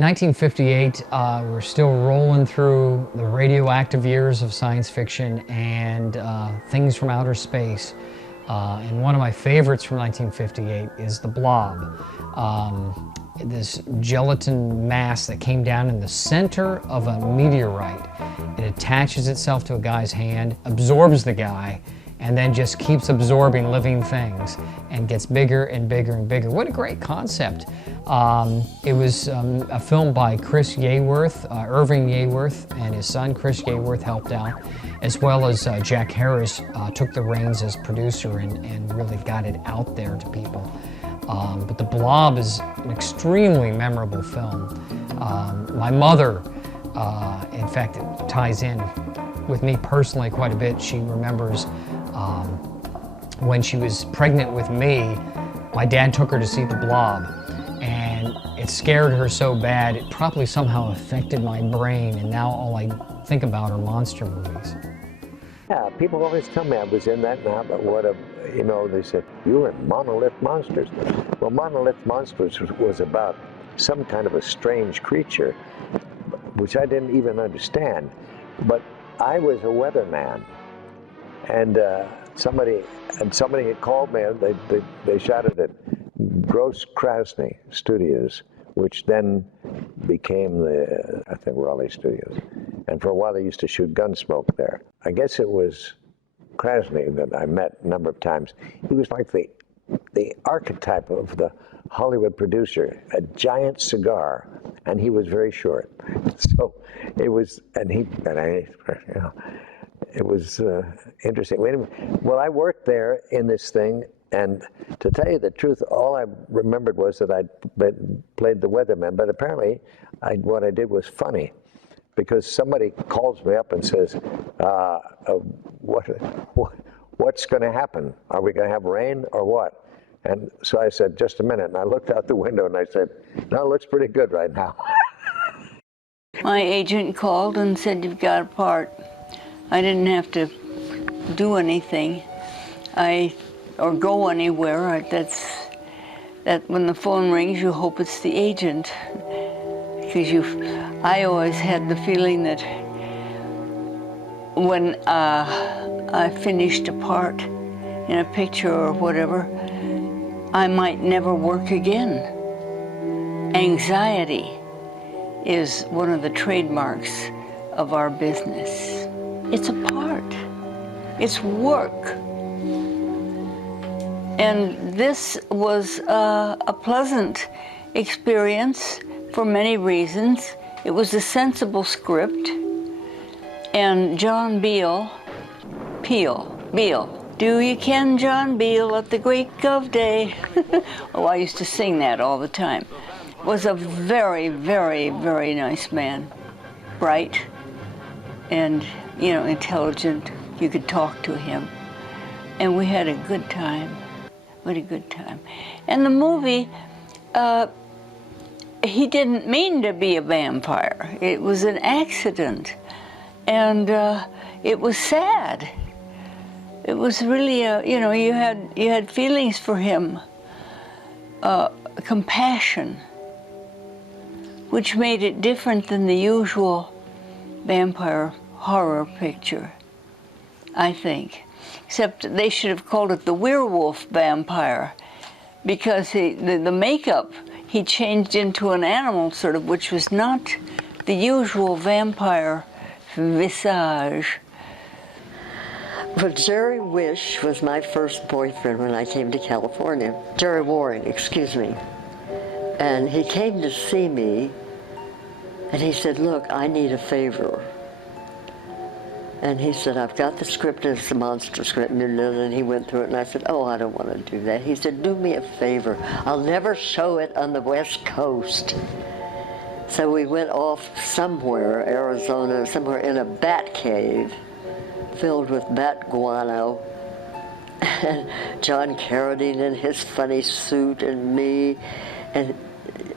1958, we're still rolling through the radioactive years of science fiction and things from outer space. And one of my favorites from 1958 is The Blob. This gelatin mass that came down in the center of a meteorite. It attaches itself to a guy's hand, absorbs the guy, and then just keeps absorbing living things and gets bigger and bigger and bigger. What a great concept. It was a film by Chris Yeworth, Irving Yeworth, and his son Chris Yeworth helped out, as well as Jack Harris took the reins as producer and really got it out there to people. But The Blob is an extremely memorable film. My mother, in fact, it ties in with me personally quite a bit. She remembers when she was pregnant with me, my dad took her to see The Blob, and it scared her so bad it probably somehow affected my brain, and now all I think about are monster movies. Yeah, people always tell me I was in that now, but what a, you know, they said, you were in Monolith Monsters. Well, Monolith Monsters was about some kind of a strange creature, which I didn't even understand. But I was a weatherman, and somebody had called me, and they shot it at Gross Krasny Studios, which then became the, I think, Raleigh Studios. And for a while, they used to shoot Gunsmoke there. I guess it was Krasny that I met a number of times. He was like the archetype of the Hollywood producer, a giant cigar, and he was very short. So it was, it was interesting. Wait a minute. Well, I worked there in this thing, and to tell you the truth, all I remembered was that I played the weatherman, but apparently what I did was funny, because somebody calls me up and says, what's going to happen? Are we going to have rain or what? And so I said, just a minute. And I looked out the window and I said, no, it looks pretty good right now. My agent called and said, you've got a part. I didn't have to do anything or go anywhere. That when the phone rings, you hope it's the agent. Because I always had the feeling that when I finished a part in a picture or whatever, I might never work again. Anxiety is one of the trademarks of our business. It's a part. It's work. And this was a pleasant experience for many reasons. It was a sensible script. And John Beale, do you ken John Beale at the Greek of Day? Oh, I used to sing that all the time. Was a very, very, very nice man. Bright and, you know, intelligent. You could talk to him. And we had a good time. What a good time. And the movie, he didn't mean to be a vampire. It was an accident. And it was sad. It was really, you know, you had feelings for him, compassion, which made it different than the usual vampire horror picture, I think. Except they should have called it the werewolf vampire, because the makeup he changed into an animal, sort of, which was not the usual vampire visage. Well, Jerry Wish was my first boyfriend when I came to California. Jerry Warren, excuse me. And he came to see me, and he said, look, I need a favor. And he said, I've got the script, and it's a monster script, and he went through it, and I said, oh, I don't want to do that. He said, do me a favor. I'll never show it on the West Coast. So we went off somewhere, Arizona, somewhere in a bat cave filled with bat guano. And John Carradine in his funny suit, and me, and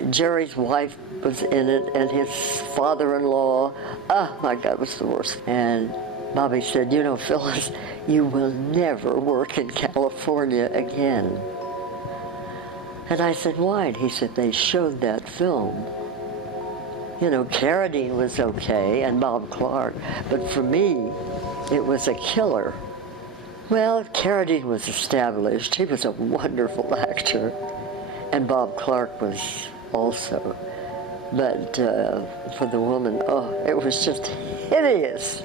Jerry's wife was in it, and his father-in-law. Oh my God, it was the worst. And Bobby said, you know, Phyllis, you will never work in California again. And I said, why? And he said, they showed that film You know, Carradine was okay, and Bob Clark, but for me, it was a killer. Well, Carradine was established. He was a wonderful actor, and Bob Clark was also. But for the woman, oh, it was just hideous.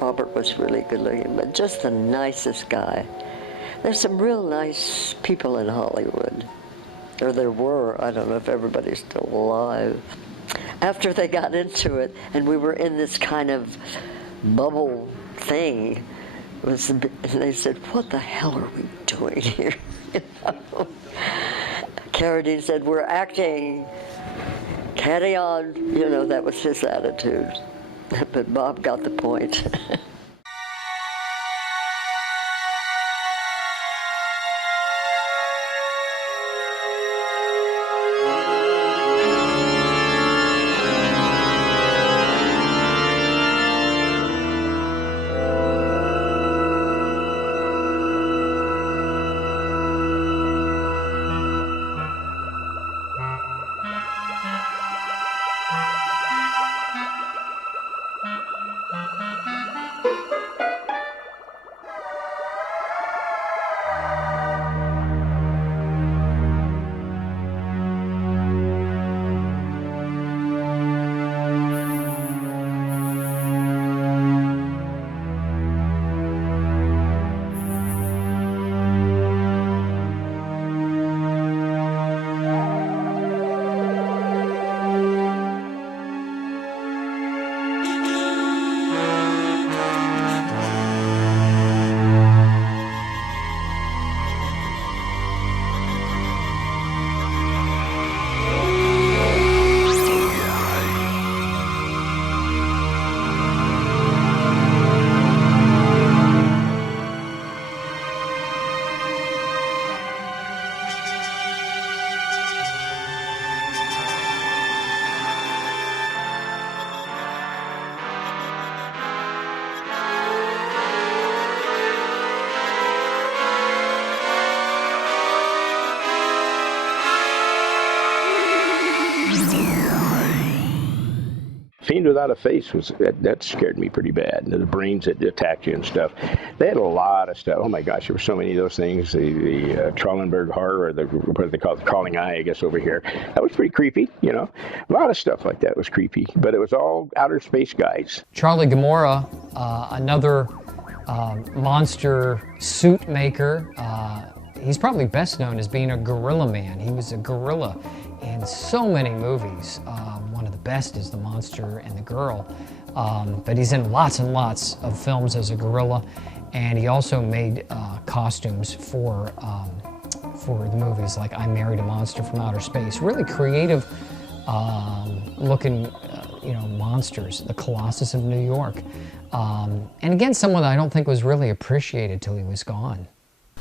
Robert was really good looking, but just the nicest guy. There's some real nice people in Hollywood. Or there were. I don't know if everybody's still alive. After they got into it, and we were in this kind of bubble thing, they said, "What the hell are we doing here?" You know? Carradine said, "We're acting. Carry on." You know, that was his attitude. But Bob got the point. Fiend Without a Face was that scared me pretty bad. The brains that attacked you and stuff. They had a lot of stuff. Oh my gosh, there were so many of those things. The Trollenberg horror, or what they call it, the crawling eye, I guess over here. That was pretty creepy. You know, a lot of stuff like that was creepy. But it was all outer space guys. Charlie Gamora, another monster suit maker. He's probably best known as being a gorilla man. He was a gorilla in so many movies. One of the best is The Monster and the Girl. But he's in lots and lots of films as a gorilla. And he also made costumes for the movies like I Married a Monster from Outer Space. Really creative looking monsters. The Colossus of New York. And again, someone that I don't think was really appreciated till he was gone.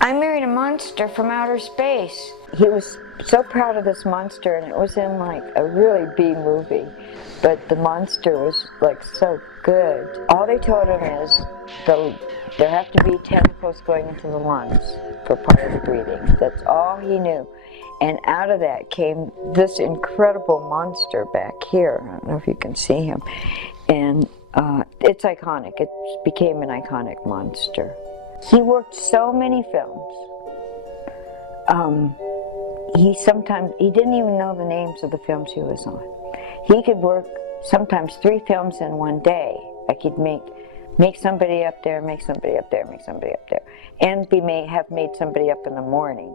I Married a Monster from Outer Space. He was so proud of this monster, and it was in like a really B movie, but the monster was like so good. All they told him is there have to be tentacles going into the lungs for part of the breathing. That's all he knew. And out of that came this incredible monster back here. I don't know if you can see him. And it's iconic. It became an iconic monster. He worked so many films. He didn't even know the names of the films he was on. He could work sometimes 3 films in one day. Like he'd make somebody up there, make somebody up there, make somebody up there, and have made somebody up in the morning.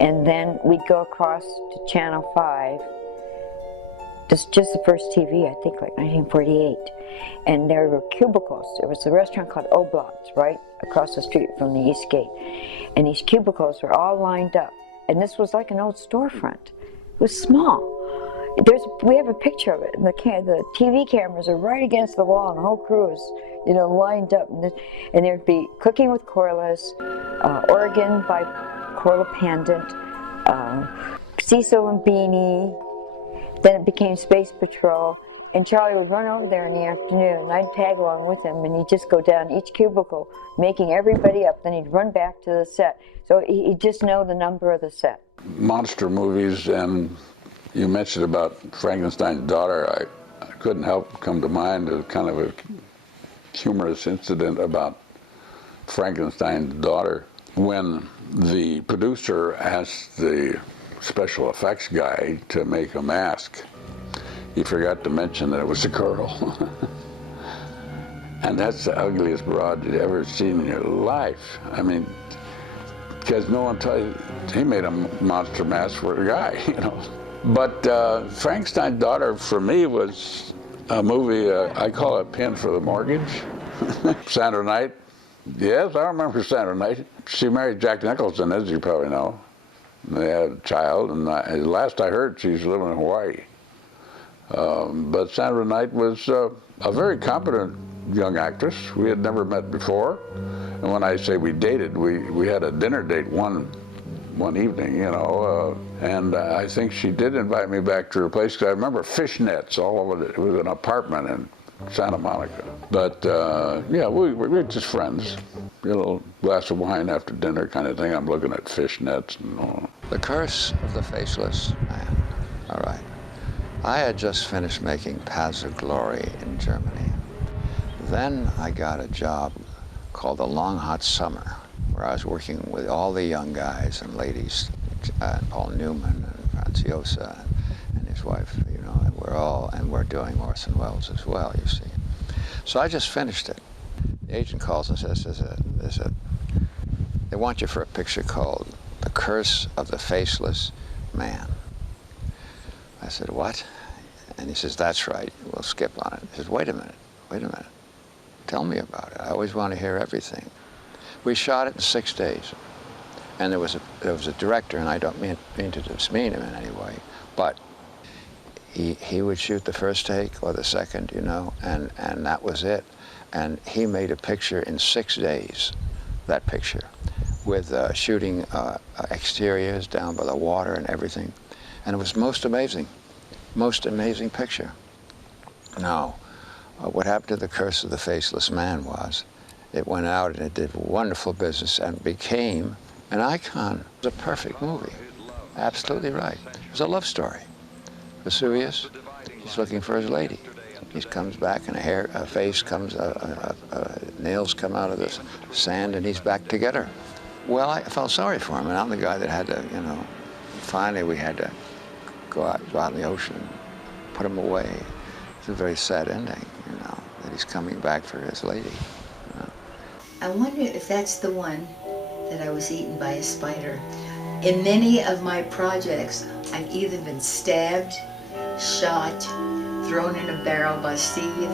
And then we'd go across to Channel 5. Just the first TV, I think, like 1948. And there were cubicles. There was a restaurant called Oblats right across the street from the East Gate. And these cubicles were all lined up. And this was like an old storefront. It was small. We have a picture of it. And the TV cameras are right against the wall, and the whole crew is, lined up. And there'd be Cooking with Corliss, Oregon by Corla Pandit, Cecil and Beanie. Then it became Space Patrol, and Charlie would run over there in the afternoon, and I'd tag along with him, and he'd just go down each cubicle, making everybody up. Then he'd run back to the set. So he'd just know the number of the set. Monster movies and You mentioned about Frankenstein's daughter. I couldn't help come to mind a kind of a humorous incident about Frankenstein's daughter. When the producer asked the special effects guy to make a mask, he forgot to mention that it was a girl. And that's the ugliest broad you'd ever seen in your life. I mean, because no one tells you, he made a monster mask for a guy, you know. But Frankenstein's daughter, for me, was a movie, I call it Pin for the Mortgage. Sandra Knight. Yes, I remember Sandra Knight. She married Jack Nicholson, as you probably know. They had a child, and last I heard, she's living in Hawaii. But Sandra Knight was a very competent young actress. We had never met before. And when I say we dated, we had a dinner date one evening, you know, and I think she did invite me back to her place, because I remember fishnets all over it. It was an apartment in Santa Monica. But yeah, we were just friends. A little glass of wine after dinner kind of thing. I'm looking at fishnets and all. The Curse of the Faceless Man. All right. I had just finished making Paths of Glory in Germany. Then I got a job called The Long Hot Summer, where I was working with all the young guys and ladies, Paul Newman and Franciosa and his wife, you know, and we're doing Orson Welles as well, you see. So I just finished it. The agent calls and says, they want you for a picture called The Curse of the Faceless Man. I said, what? And he says, that's right, we'll skip on it. He says, wait a minute. Tell me about it. I always want to hear everything. We shot it in 6 days. And there was a director, and I don't mean to demean him in any way, but he would shoot the first take or the second, you know, and that was it. And he made a picture in 6 days, that picture, with shooting exteriors down by the water and everything. And it was most amazing picture. Now, what happened to The Curse of the Faceless Man was, it went out and it did wonderful business and became an icon. It was a perfect movie. Absolutely right. It was a love story. Vesuvius, he's looking for his lady. He comes back and a face comes, nails come out of the sand, and he's back to get her. Well, I felt sorry for him, and I'm the guy that had to, you know, finally we had to go out in the ocean, put him away. It's a very sad ending, you know, that he's coming back for his lady. You know? I wonder if that's the one that I was eaten by a spider. In many of my projects, I've either been stabbed, shot, thrown in a barrel by Steve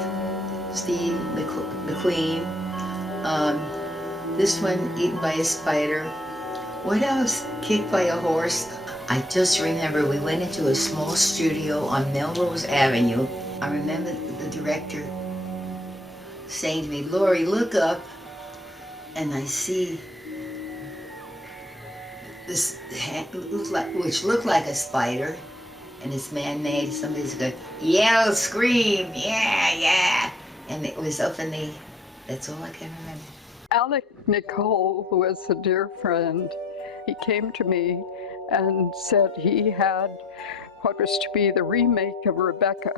McQueen. This one, eaten by a spider. What else? Kicked by a horse. I just remember we went into a small studio on Melrose Avenue. I remember the director saying to me, Laurie, look up, and I see this hand, which looked like a spider, and it's man-made. Somebody's going, yell, scream, yeah, and it was up in the, that's all I can remember. Alec Nicole was a dear friend. He came to me and said he had what was to be the remake of Rebecca.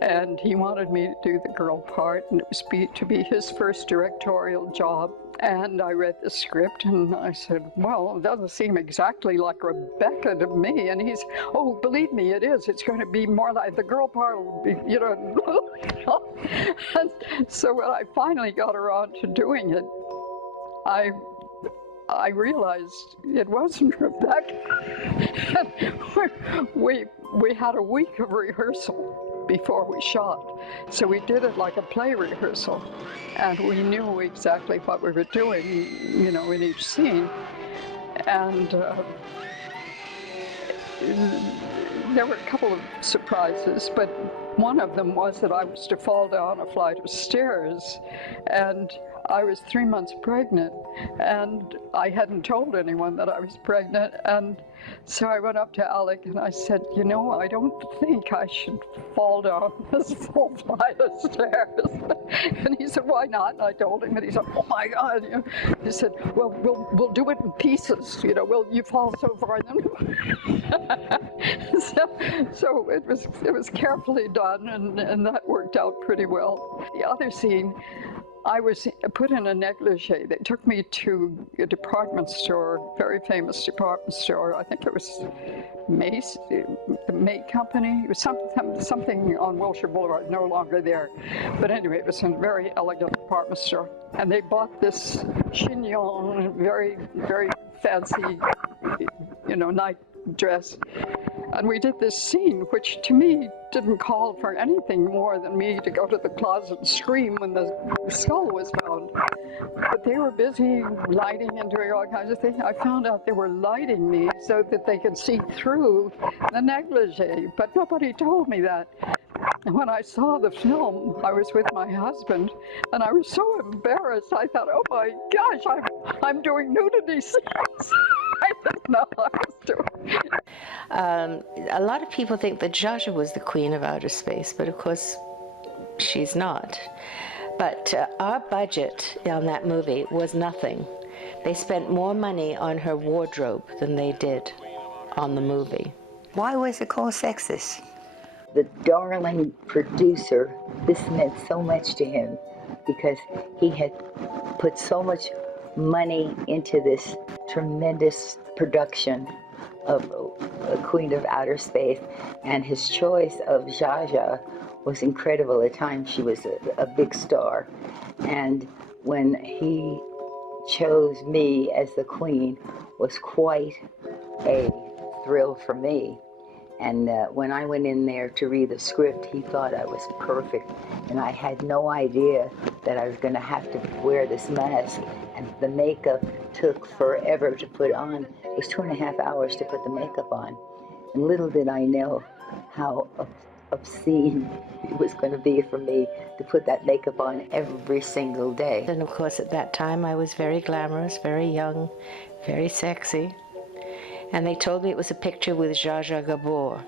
And he wanted me to do the girl part, and it was to be his first directorial job. And I read the script, and I said, well, it doesn't seem exactly like Rebecca to me. And he's, oh, believe me, it is. It's going to be more like the girl part will be, you know. And so when I finally got around to doing it, I realized it wasn't Rebecca. we had a week of rehearsal before we shot. So we did it like a play rehearsal, and we knew exactly what we were doing, you know, in each scene. And there were a couple of surprises, but one of them was that I was to fall down a flight of stairs, and I was 3 months pregnant, and I hadn't told anyone that I was pregnant. And so I went up to Alec and I said, you know, I don't think I should fall down this full flight of stairs. And he said, why not? And I told him, and he said, oh my God. You know, he said, well, we'll do it in pieces. You know, you fall so far. So it was carefully done, and that worked out pretty well. The other scene, I was put in a negligee. They took me to a department store, very famous department store. I think it was Mace, the May Company. It was something on Wilshire Boulevard, no longer there. But anyway, it was a very elegant department store. And they bought this chignon, very, very fancy, you know, night dress. And we did this scene, which to me didn't call for anything more than me to go to the closet and scream when the skull was found. But they were busy lighting and doing all kinds of things. I found out they were lighting me so that they could see through the negligee, but nobody told me that. And when I saw the film, I was with my husband, and I was so embarrassed. I thought, oh my gosh, I'm doing nudity scenes. I didn't know I was doing. A lot of people think that Zsa Zsa was the queen of outer space, but of course, she's not. But our budget on that movie was nothing. They spent more money on her wardrobe than they did on the movie. Why was it called Sexist? The darling producer, this meant so much to him because he had put so much money into this tremendous production of a Queen of Outer Space, and his choice of Zsa Zsa was incredible. At times she was a big star, and when he chose me as the Queen was quite a thrill for me. And when I went in there to read the script, he thought I was perfect. And I had no idea that I was going to have to wear this mask. And the makeup took forever to put on. It was 2.5 hours to put the makeup on. And little did I know how obscene it was going to be for me to put that makeup on every single day. And of course, at that time, I was very glamorous, very young, very sexy. And they told me it was a picture with Zsa Zsa Gabor.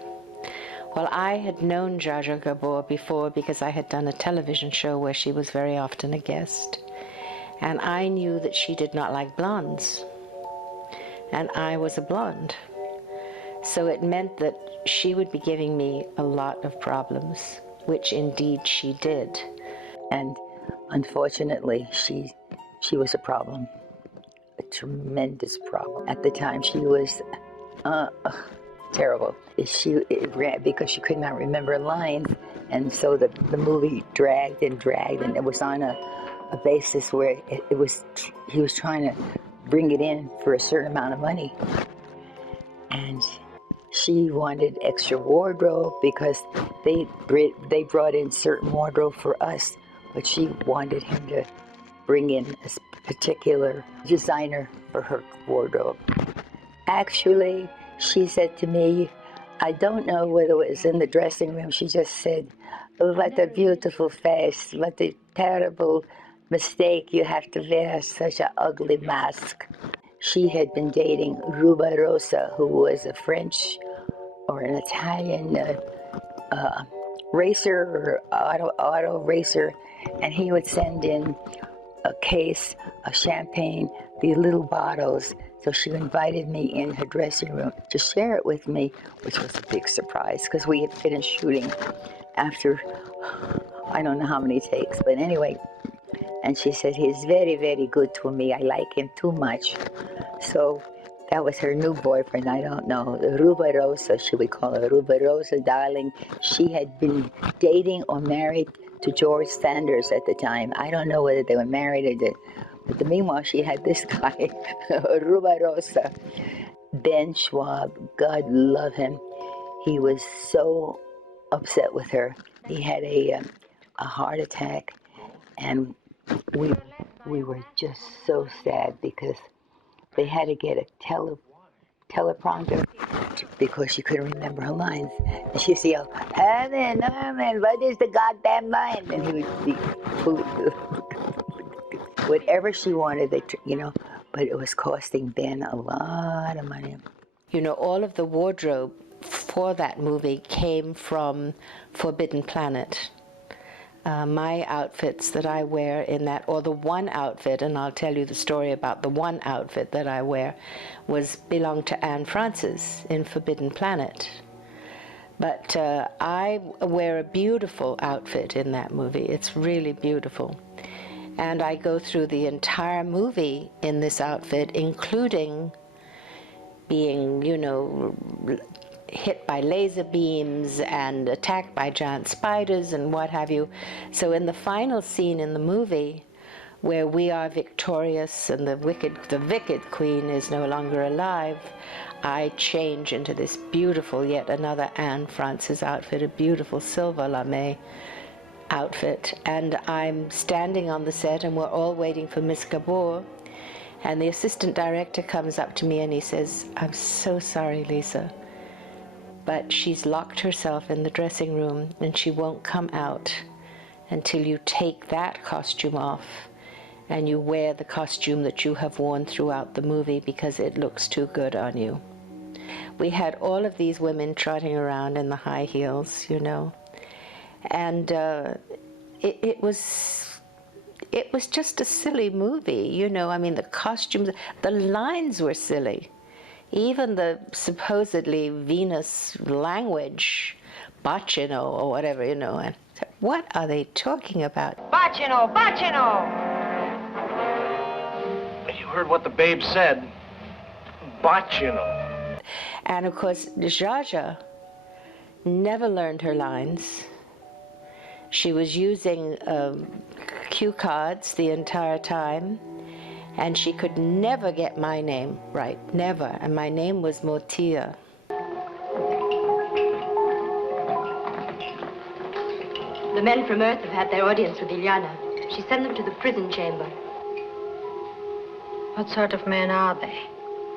Well, I had known Zsa Zsa Gabor before because I had done a television show where she was very often a guest. And I knew that she did not like blondes. And I was a blonde. So it meant that she would be giving me a lot of problems, which indeed she did. And unfortunately, she was a problem. A tremendous problem. At the time, she was terrible. It ran because she could not remember lines, and so the movie dragged, and it was on a basis where he was trying to bring it in for a certain amount of money, and she wanted extra wardrobe because they brought in certain wardrobe for us, but she wanted him to bring in a particular designer for her wardrobe. Actually, she said to me, I don't know whether it was in the dressing room, she just said, what a beautiful face, what a terrible mistake you have to wear such an ugly mask. She had been dating Ruba Rosa, who was a French or an Italian racer or auto racer, and he would send in a case of champagne, these little bottles. So she invited me in her dressing room to share it with me, which was a big surprise because we had finished shooting after I don't know how many takes, but anyway. And she said, he's very, very good to me. I like him too much. So that was her new boyfriend, I don't know. Ruba Rosa, she would call her Ruba Rosa, darling. She had been dating or married to George Sanders at the time. I don't know whether they were married or did. But meanwhile, she had this guy, Ruba Rosa. Ben Schwab, God love him. He was so upset with her. He had a heart attack, and we were just so sad because they had to get a teleprompter because she couldn't remember her lines. And she'd say, Herman, what is the goddamn line? And he would be whatever she wanted, you know, but it was costing Ben a lot of money. You know, all of the wardrobe for that movie came from Forbidden Planet. My outfits that I wear in that, or the one outfit, and I'll tell you the story about the one outfit that I wear, belonged to Anne Francis in Forbidden Planet. But I wear a beautiful outfit in that movie. It's really beautiful. And I go through the entire movie in this outfit, including being, you know, hit by laser beams and attacked by giant spiders and what have you. So in the final scene in the movie, where we are victorious and the wicked queen is no longer alive, I change into this beautiful, yet another Anne Francis outfit, a beautiful silver lame outfit. And I'm standing on the set and we're all waiting for Miss Gabor. And the assistant director comes up to me and he says, "I'm so sorry, Lisa, but she's locked herself in the dressing room and she won't come out until you take that costume off and you wear the costume that you have worn throughout the movie because it looks too good on you." We had all of these women trotting around in the high heels, you know, and it was just a silly movie, you know. I mean, the costumes, the lines were silly. Even the supposedly Venus language, bacino or whatever, you know, and what are they talking about? Bacino, bacino! You heard what the babe said. Bacino. And of course, Zsa never learned her lines. She was using cue cards the entire time, and she could never get my name right, never. And my name was Motia. The men from Earth have had their audience with Ilyana. She sent them to the prison chamber. What sort of men are they?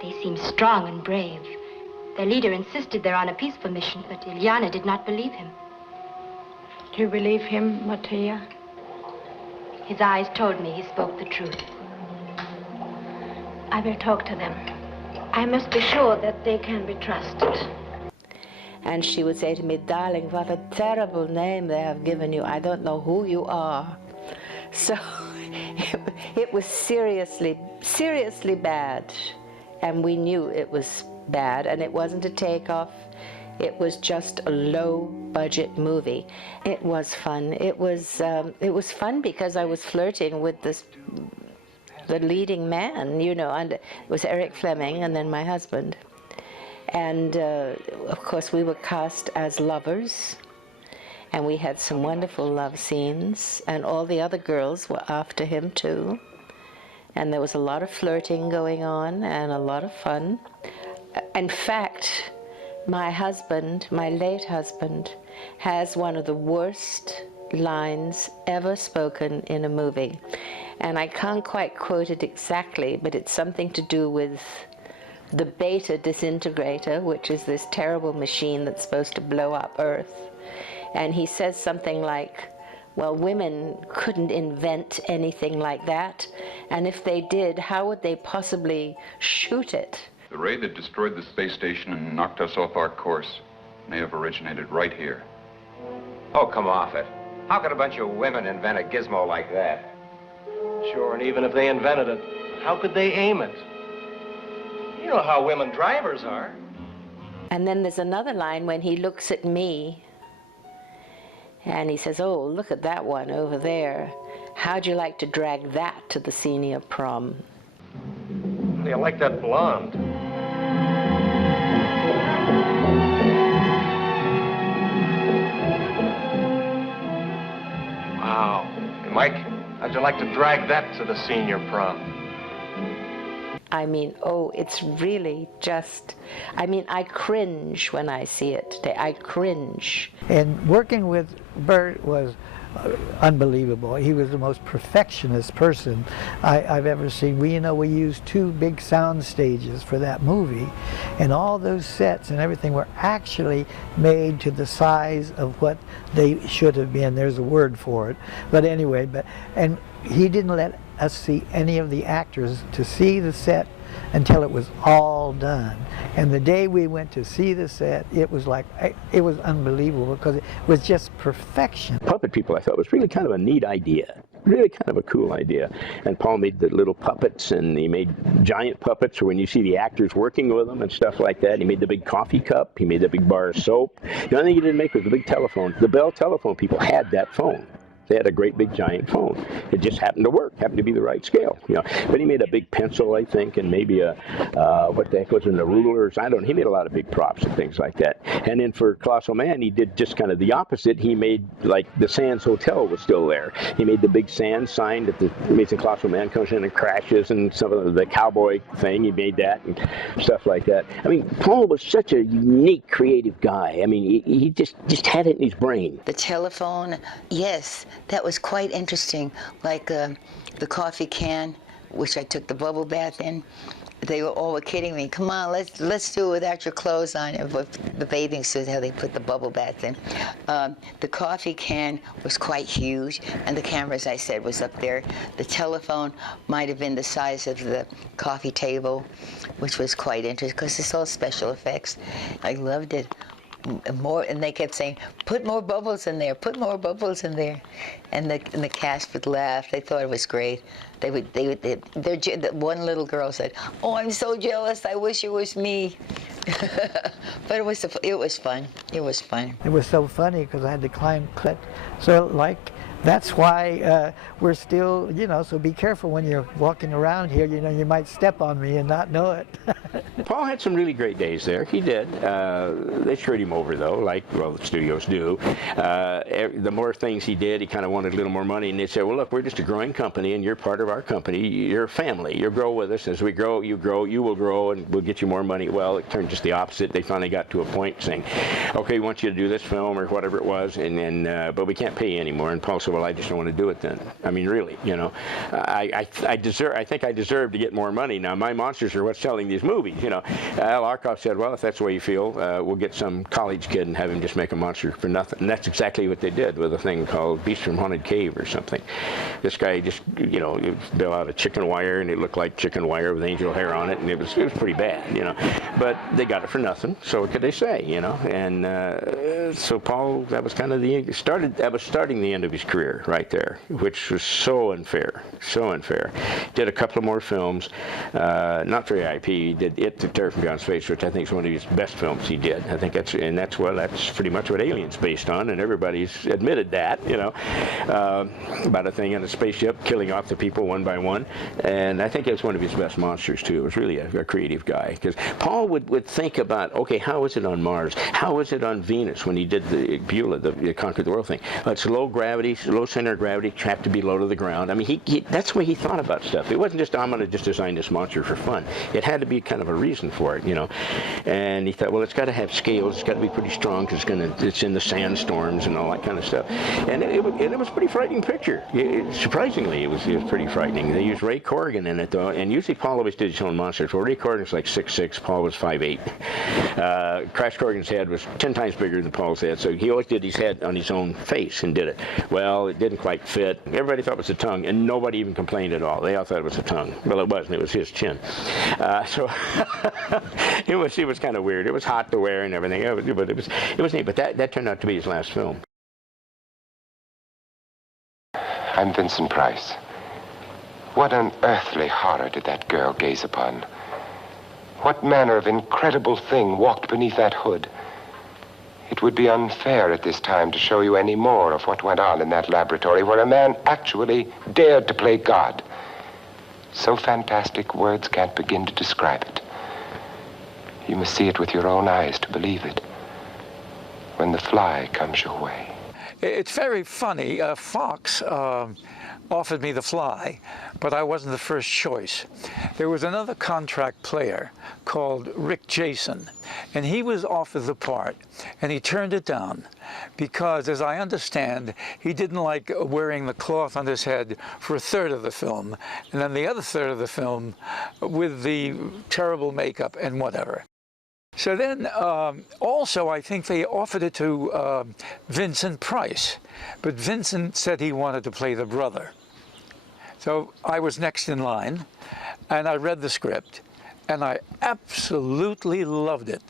They seem strong and brave. Their leader insisted they're on a peaceful mission, but Ilyana did not believe him. Do you believe him, Motia? His eyes told me he spoke the truth. I will talk to them. I must be sure that they can be trusted. And she would say to me, "Darling, what a terrible name they have given you. I don't know who you are." So it was seriously, seriously bad. And we knew it was bad, and it wasn't a takeoff. It was just a low-budget movie. It was fun. It was fun because I was flirting with the leading man, you know, and it was Eric Fleming and then my husband. And of course we were cast as lovers, and we had some wonderful love scenes, and all the other girls were after him too. And there was a lot of flirting going on and a lot of fun. In fact, my husband, my late husband, has one of the worst lines ever spoken in a movie. And I can't quite quote it exactly, but it's something to do with the beta disintegrator, which is this terrible machine that's supposed to blow up Earth. And he says something like, well, women couldn't invent anything like that, and if they did, how would they possibly shoot it? The ray that destroyed the space station and knocked us off our course may have originated right here. Oh, come off it. How could a bunch of women invent a gizmo like that? Sure, and even if they invented it, how could they aim it? You know how women drivers are. And then there's another line when he looks at me and he says, "Oh, look at that one over there. How'd you like to drag that to the senior prom?" You like that blonde. Wow. Hey, Mike, how'd you like to drag that to the senior prom? I mean, oh, it's really just, I mean, I cringe when I see it today. I cringe. And working with Bert was unbelievable. He was the most perfectionist person I've ever seen. We used 2 big sound stages for that movie, and all those sets and everything were actually made to the size of what they should have been. There's a word for it. But anyway, and he didn't let us see any of the actors to see the set until it was all done. And the day we went to see the set, it was like, it was unbelievable because it was just perfection. Puppet people, I thought, was really kind of a neat idea. Really kind of a cool idea. And Paul made the little puppets, and he made giant puppets when you see the actors working with them and stuff like that. He made the big coffee cup. He made the big bar of soap. The only thing he didn't make was the big telephone. The Bell telephone people had that phone. They had a great big giant phone. It just happened to work, happened to be the right scale, you know. But he made a big pencil, I think, and maybe a, what the heck was in the rulers? I don't know. He made a lot of big props and things like that. And then for Colossal Man, he did just kind of the opposite. He made, like, the Sands Hotel was still there. He made the big sand sign that the Amazing Colossal Man comes in and crashes, and some of the cowboy thing, he made that and stuff like that. I mean, Paul was such a unique, creative guy. I mean, he just had it in his brain. The telephone, yes. That was quite interesting, like the coffee can, which I took the bubble bath in. They were all kidding me. Come on, let's do it without your clothes on. With the bathing suit, how they put the bubble bath in. The coffee can was quite huge, and the camera, as I said, was up there. The telephone might have been the size of the coffee table, which was quite interesting because it's all special effects. I loved it. More, and they kept saying, "Put more bubbles in there. Put more bubbles in there," and the cast would laugh. They thought it was great. One little girl said, "Oh, I'm so jealous. I wish it was me." But it was fun. It was fun. It was so funny because I had to climb clip. So like. That's why we're still, you know, so be careful when you're walking around here. You know, you might step on me and not know it. Paul had some really great days there. He did. They screwed him over, though, like, well, the studios do. The more things he did, he kind of wanted a little more money. And they said, well, look, we're just a growing company, and you're part of our company. You're a family. You grow with us. As we grow, you will grow, and we'll get you more money. Well, it turned just the opposite. They finally got to a point saying, okay, we want you to do this film or whatever it was, and then, but we can't pay you anymore. And Paul said, well, I just don't want to do it then. I mean, really, you know, I think I deserve to get more money. Now, my monsters are what's selling these movies, you know. Al Arkoff said, well, if that's the way you feel, we'll get some college kid and have him just make a monster for nothing. And that's exactly what they did with a thing called Beast from Haunted Cave or something. This guy just, you know, built out of chicken wire, and it looked like chicken wire with angel hair on it, and it was pretty bad, you know. But they got it for nothing, so what could they say, you know? And so Paul, that was kind of starting the end of his career right there, which was so unfair, so unfair. Did a couple of more films, not for IP. He did It, The Terror from Beyond Space, which I think is one of his best films he did. I think that's pretty much what Alien's based on, and everybody's admitted that, you know, about a thing on a spaceship killing off the people one by one. And I think it's one of his best monsters too. It was really a creative guy, because Paul would think about, okay, how is it on Mars? How is it on Venus when he did the Beulah, the Conquer the World thing? It's low gravity, low center of gravity, have to be low to the ground. I mean, that's the way he thought about stuff. It wasn't just, I'm going to just design this monster for fun. It had to be kind of a reason for it, you know. And he thought, well, it's got to have scales. It's got to be pretty strong because it's in the sandstorms and all that kind of stuff. And it was a pretty frightening picture. Surprisingly, it was pretty frightening. They used Ray Corrigan in it, though, and usually Paul always did his own monsters. Well, Ray Corrigan's like 6'6", Paul was 5'8". Crash Corrigan's head was 10 times bigger than Paul's head, so he always did his head on his own face and did it. Well, it didn't quite fit. Everybody thought it was a tongue, and nobody even complained at all. They all thought it was a tongue. Well, it wasn't. It was his chin. So it was kind of weird. It was hot to wear and everything, but it was neat. But that turned out to be his last film. I'm Vincent Price. What unearthly horror did that girl gaze upon? What manner of incredible thing walked beneath that hood? It would be unfair at this time to show you any more of what went on in that laboratory where a man actually dared to play God. So fantastic, words can't begin to describe it. You must see it with your own eyes to believe it. When the fly comes your way. It's very funny. Fox offered me The Fly, but I wasn't the first choice. There was another contract player called Rick Jason, and he was offered the part, and he turned it down because, as I understand, he didn't like wearing the cloth on his head for a third of the film, and then the other third of the film with the terrible makeup and whatever. So then, also, I think they offered it to Vincent Price, but Vincent said he wanted to play the brother. So I was next in line, and I read the script, and I absolutely loved it.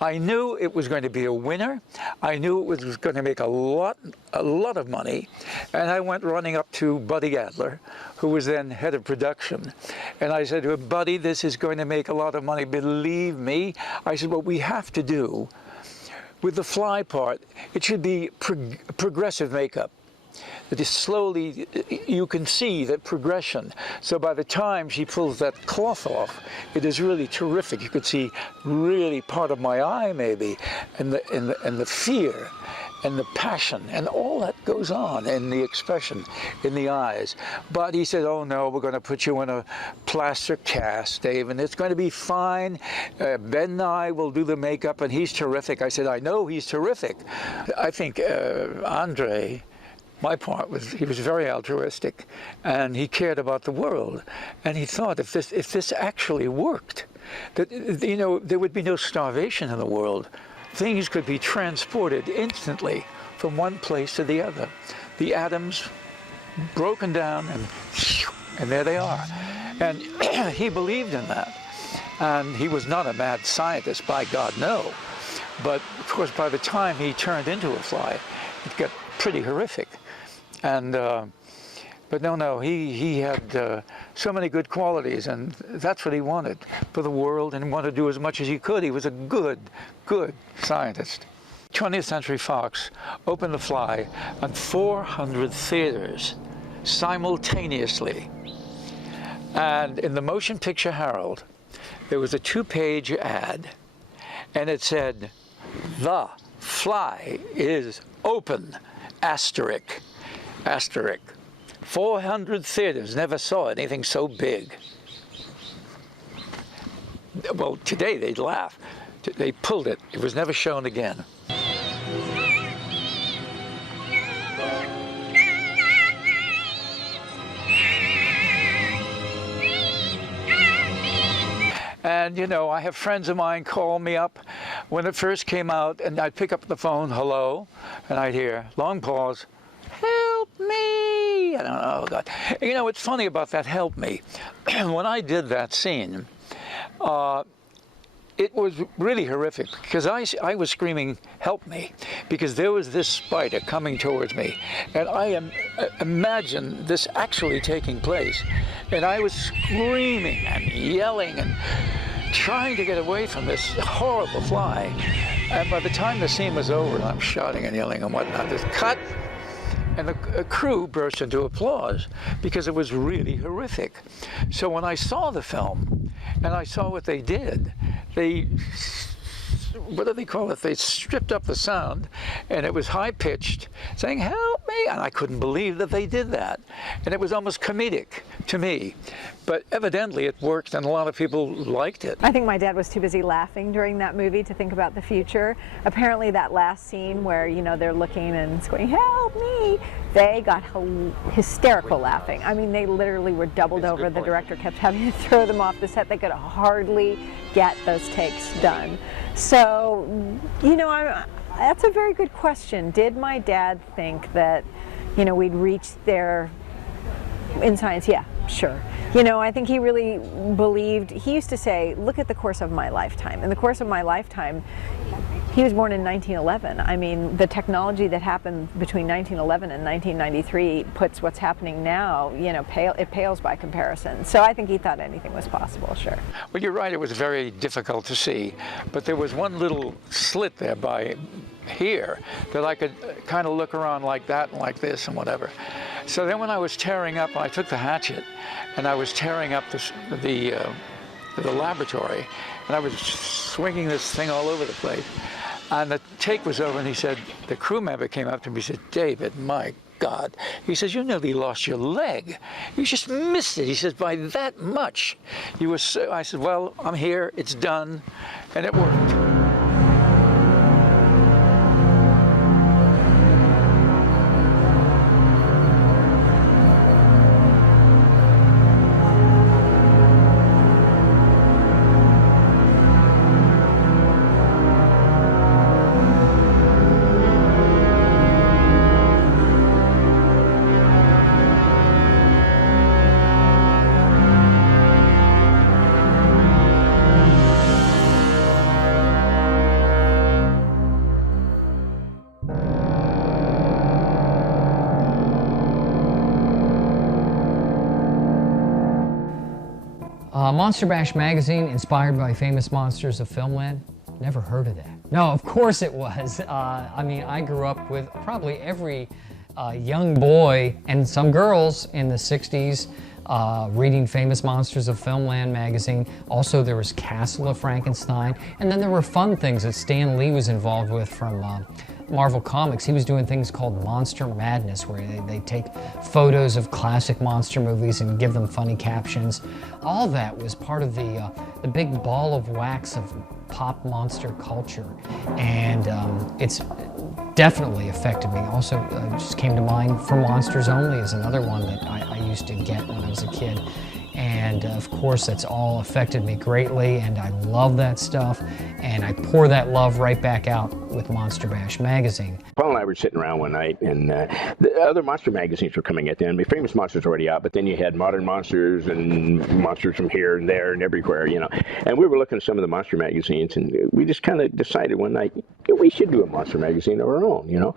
I knew it was going to be a winner. I knew it was going to make a lot of money. And I went running up to Buddy Adler, who was then head of production. And I said to him, Buddy, this is going to make a lot of money, believe me. I said, what we have to do with the fly part, it should be progressive makeup. That is slowly, you can see that progression. So by the time she pulls that cloth off, it is really terrific. You could see really part of my eye maybe, and the fear, and the passion, and all that goes on in the expression in the eyes. But he said, oh no, we're going to put you in a plaster cast, Dave, and it's going to be fine. Ben and I will do the makeup, and he's terrific. I said, I know he's terrific. I think Andre, my part was, he was very altruistic, and he cared about the world, and he thought if this actually worked, that, you know, there would be no starvation in the world. Things could be transported instantly from one place to the other. The atoms broken down, and there they are. And he believed in that, and he was not a mad scientist, by God, no. But of course, by the time he turned into a fly, it got pretty horrific. And but no, he had so many good qualities, and that's what he wanted for the world, and wanted to do as much as he could. He was a good scientist. 20th Century Fox opened The Fly on 400 theaters simultaneously. And in the Motion Picture Herald, there was a 2-page ad, and it said, "The Fly is open, asterisk. 400 theaters never saw anything so big." Well, today they'd laugh. They pulled it. It was never shown again. And, you know, I have friends of mine call me up when it first came out, and I'd pick up the phone, hello, and I'd hear, long pause, help me. I don't know, oh God. You know, it's funny about that help me. When I did that scene, it was really horrific, because I was screaming, help me, because there was this spider coming towards me, and I imagined this actually taking place, and I was screaming and yelling and trying to get away from this horrible fly. And by the time the scene was over, and I'm shouting and yelling and whatnot, just cut. And the crew burst into applause because it was really horrific. So when I saw the film and I saw what they did, what do they call it? They stripped up the sound, and it was high-pitched, saying, help me, and I couldn't believe that they did that. And it was almost comedic to me. But evidently it worked, and a lot of people liked it. I think my dad was too busy laughing during that movie to think about the future. Apparently that last scene where, you know, they're looking and going, help me, they got hysterical laughing. I mean, they literally were doubled over. The director kept having to throw them off the set. They could hardly get those takes done. So, you know, that's a very good question. Did my dad think that, you know, we'd reach there in science? Yeah, sure. You know, I think he really believed, he used to say, look at the course of my lifetime. In the course of my lifetime, he was born in 1911. I mean, the technology that happened between 1911 and 1993 puts what's happening now, you know, it pales by comparison. So I think he thought anything was possible, sure. Well, you're right, it was very difficult to see, but there was one little slit there by here that I could kind of look around like that and like this and whatever. So then when I was tearing up, I took the hatchet and I was tearing up the laboratory, and I was swinging this thing all over the place. And the take was over, and he said, the crew member came up to me and said, David, my God. He says, you nearly lost your leg. You just missed it. He says, by that much. You were so, I said, well, I'm here, it's done, and it worked. Monster Bash magazine, inspired by famous monsters of filmland. Never heard of that. No, of course it was. I mean, I grew up with probably every young boy and some girls in the 60s reading Famous Monsters of Filmland magazine. Also, there was Castle of Frankenstein. And then there were fun things that Stan Lee was involved with from Marvel Comics. He was doing things called Monster Madness, where they take photos of classic monster movies and give them funny captions. All that was part of the big ball of wax of pop monster culture, and it's definitely affected me. Also, just came to mind For Monsters Only is another one that I used to get when I was a kid. And of course, that's all affected me greatly, and I love that stuff, and I pour that love right back out with Monster Bash magazine. Paul and I were sitting around one night, and the other monster magazines were coming at the end. I mean, Famous Monsters were already out, but then you had Modern Monsters and Monsters from here and there and everywhere, you know. And we were looking at some of the monster magazines, and we just kind of decided one night, we should do a monster magazine of our own, you know.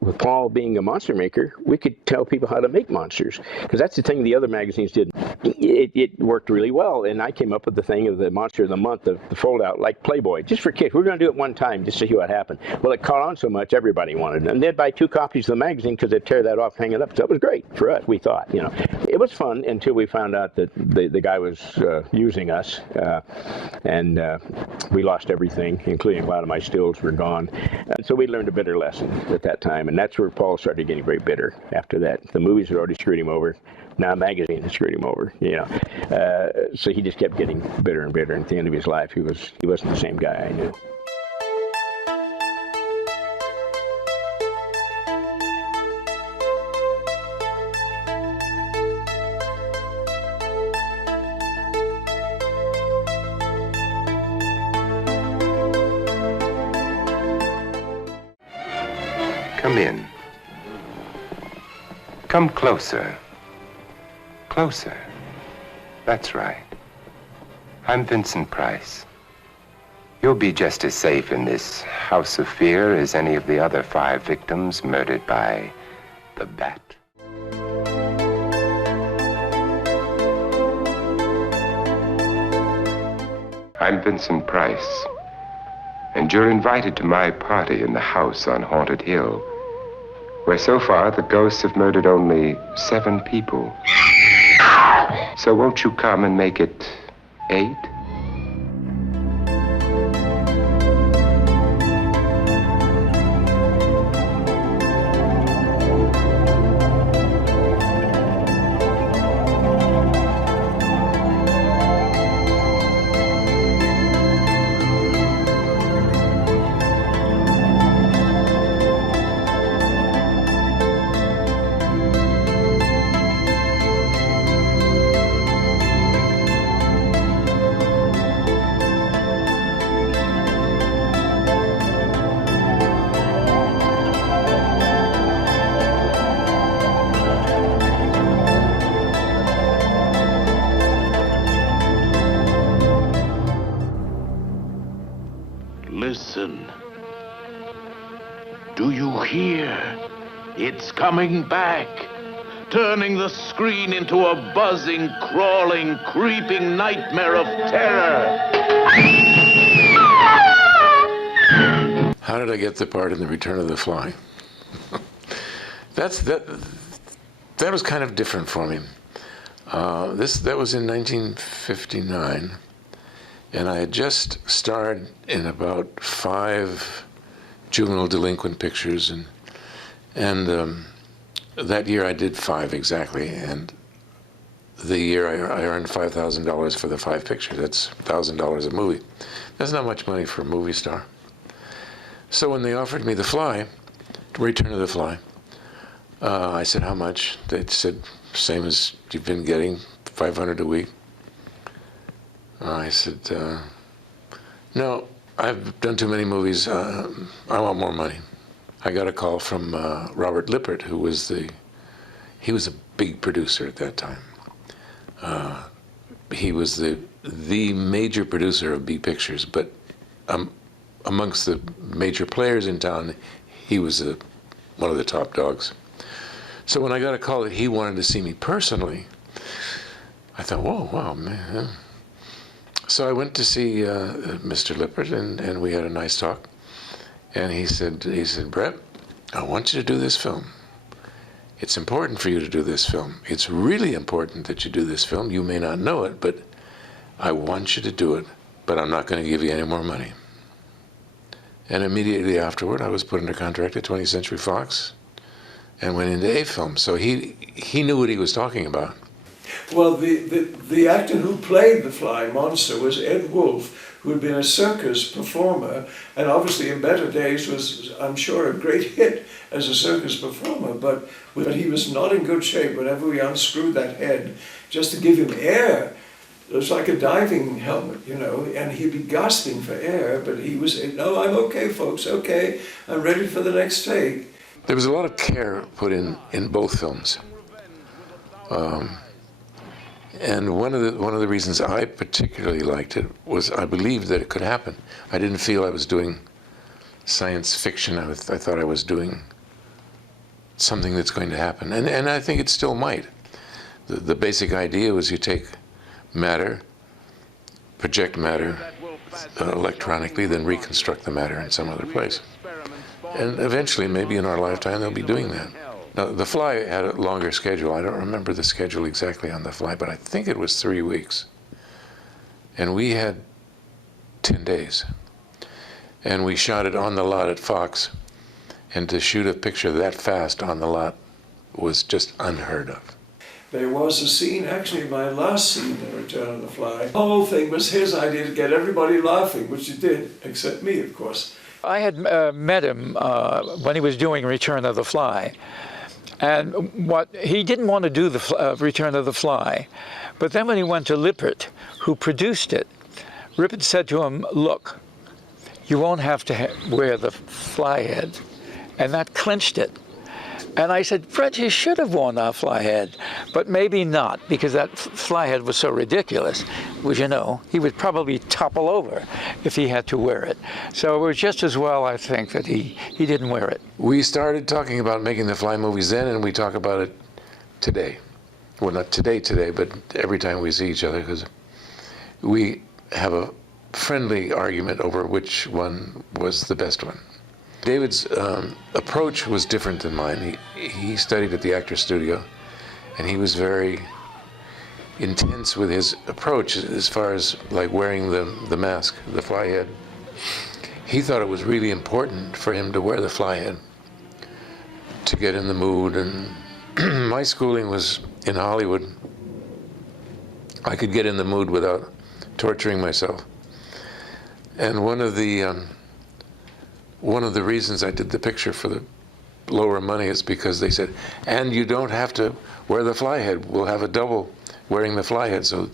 With Paul being a monster maker, we could tell people how to make monsters, because that's the thing the other magazines did. It worked really well, and I came up with the thing of the Monster of the Month, the fold-out, like Playboy, just for kids. We're going to do it one time just to see what happened. Well, it caught on so much, everybody wanted it. And they'd buy 2 copies of the magazine because they'd tear that off, hang it up. So it was great for us, we thought, you know. It was fun until we found out that the guy was using us, and we lost everything, including a lot of my stills were gone. And so we learned a bitter lesson at that time, and that's where Paul started getting very bitter after that. The movies had already screwed him over. Now a magazine had screwed him over, you know. So he just kept getting bitter and bitter. And at the end of his life, he wasn't the same guy I knew. Come in. Come closer. Closer. That's right. I'm Vincent Price. You'll be just as safe in this house of fear as any of the other 5 victims murdered by the bat. I'm Vincent Price, and you're invited to my party in the house on Haunted Hill, where so far the ghosts have murdered only 7 people. So won't you come and make it 8? Listen. Do you hear? It's coming back, turning the screen into a buzzing, crawling, creeping nightmare of terror. How did I get the part in The Return of the Fly? That was kind of different for me. That was in 1959. And I had just starred in about 5 juvenile delinquent pictures, and that year I did 5 exactly, and the year I earned $5,000 for the 5 pictures. That's $1,000 a movie. That's not much money for a movie star. So when they offered me The Fly, Return of the Fly, I said, how much? They said, same as you've been getting, $500 a week. I said, no, I've done too many movies. I want more money. I got a call from Robert Lippert, who was he was a big producer at that time. He was the major producer of B Pictures, but amongst the major players in town, he was one of the top dogs. So when I got a call that he wanted to see me personally, I thought, whoa, wow, man. So I went to see Mr. Lippert, and we had a nice talk. And he said, Brett, I want you to do this film. It's important for you to do this film. It's really important that you do this film. You may not know it, but I want you to do it, but I'm not going to give you any more money. And immediately afterward, I was put under contract at 20th Century Fox and went into a film. So he knew what he was talking about. Well, the actor who played the flying monster was Ed Wolf, who had been a circus performer, and obviously in better days was, I'm sure, a great hit as a circus performer, but he was not in good shape whenever we unscrewed that head, just to give him air. It was like a diving helmet, you know, and he'd be gasping for air, but he was saying, no, I'm okay, folks, okay, I'm ready for the next take. There was a lot of care put in both films. And one of the reasons I particularly liked it was I believed that it could happen. I didn't feel I was doing science fiction. I thought I was doing something that's going to happen. And I think it still might. The basic idea was you take matter, project matter electronically, then reconstruct the matter in some other place. And eventually, maybe in our lifetime, they'll be doing that. Now, The Fly had a longer schedule. I don't remember the schedule exactly on The Fly, but I think it was 3 weeks. And we had 10 days. And we shot it on the lot at Fox. And to shoot a picture that fast on the lot was just unheard of. There was a scene, actually my last scene in Return of the Fly. The whole thing was his idea to get everybody laughing, which he did, except me, of course. I had met him when he was doing Return of the Fly. And he didn't want to do the Return of the Fly. But then when he went to Lippert, who produced it, Lippert said to him, look, you won't have to wear the fly head. And that clinched it. And I said, Fred, you should have worn that fly head, but maybe not, because that fly head was so ridiculous. Which, you know, he would probably topple over if he had to wear it. So it was just as well, I think, that he didn't wear it. We started talking about making the Fly movies then, and we talk about it today. Well, not today, but every time we see each other, because we have a friendly argument over which one was the best one. David's approach was different than mine. He studied at the Actors Studio, and he was very intense with his approach as far as like wearing the mask, the fly head. He thought it was really important for him to wear the fly head to get in the mood. And my schooling was in Hollywood. I could get in the mood without torturing myself. And one of the reasons I did the picture for the lower money is because they said, and you don't have to wear the fly head. We'll have a double wearing the fly head. So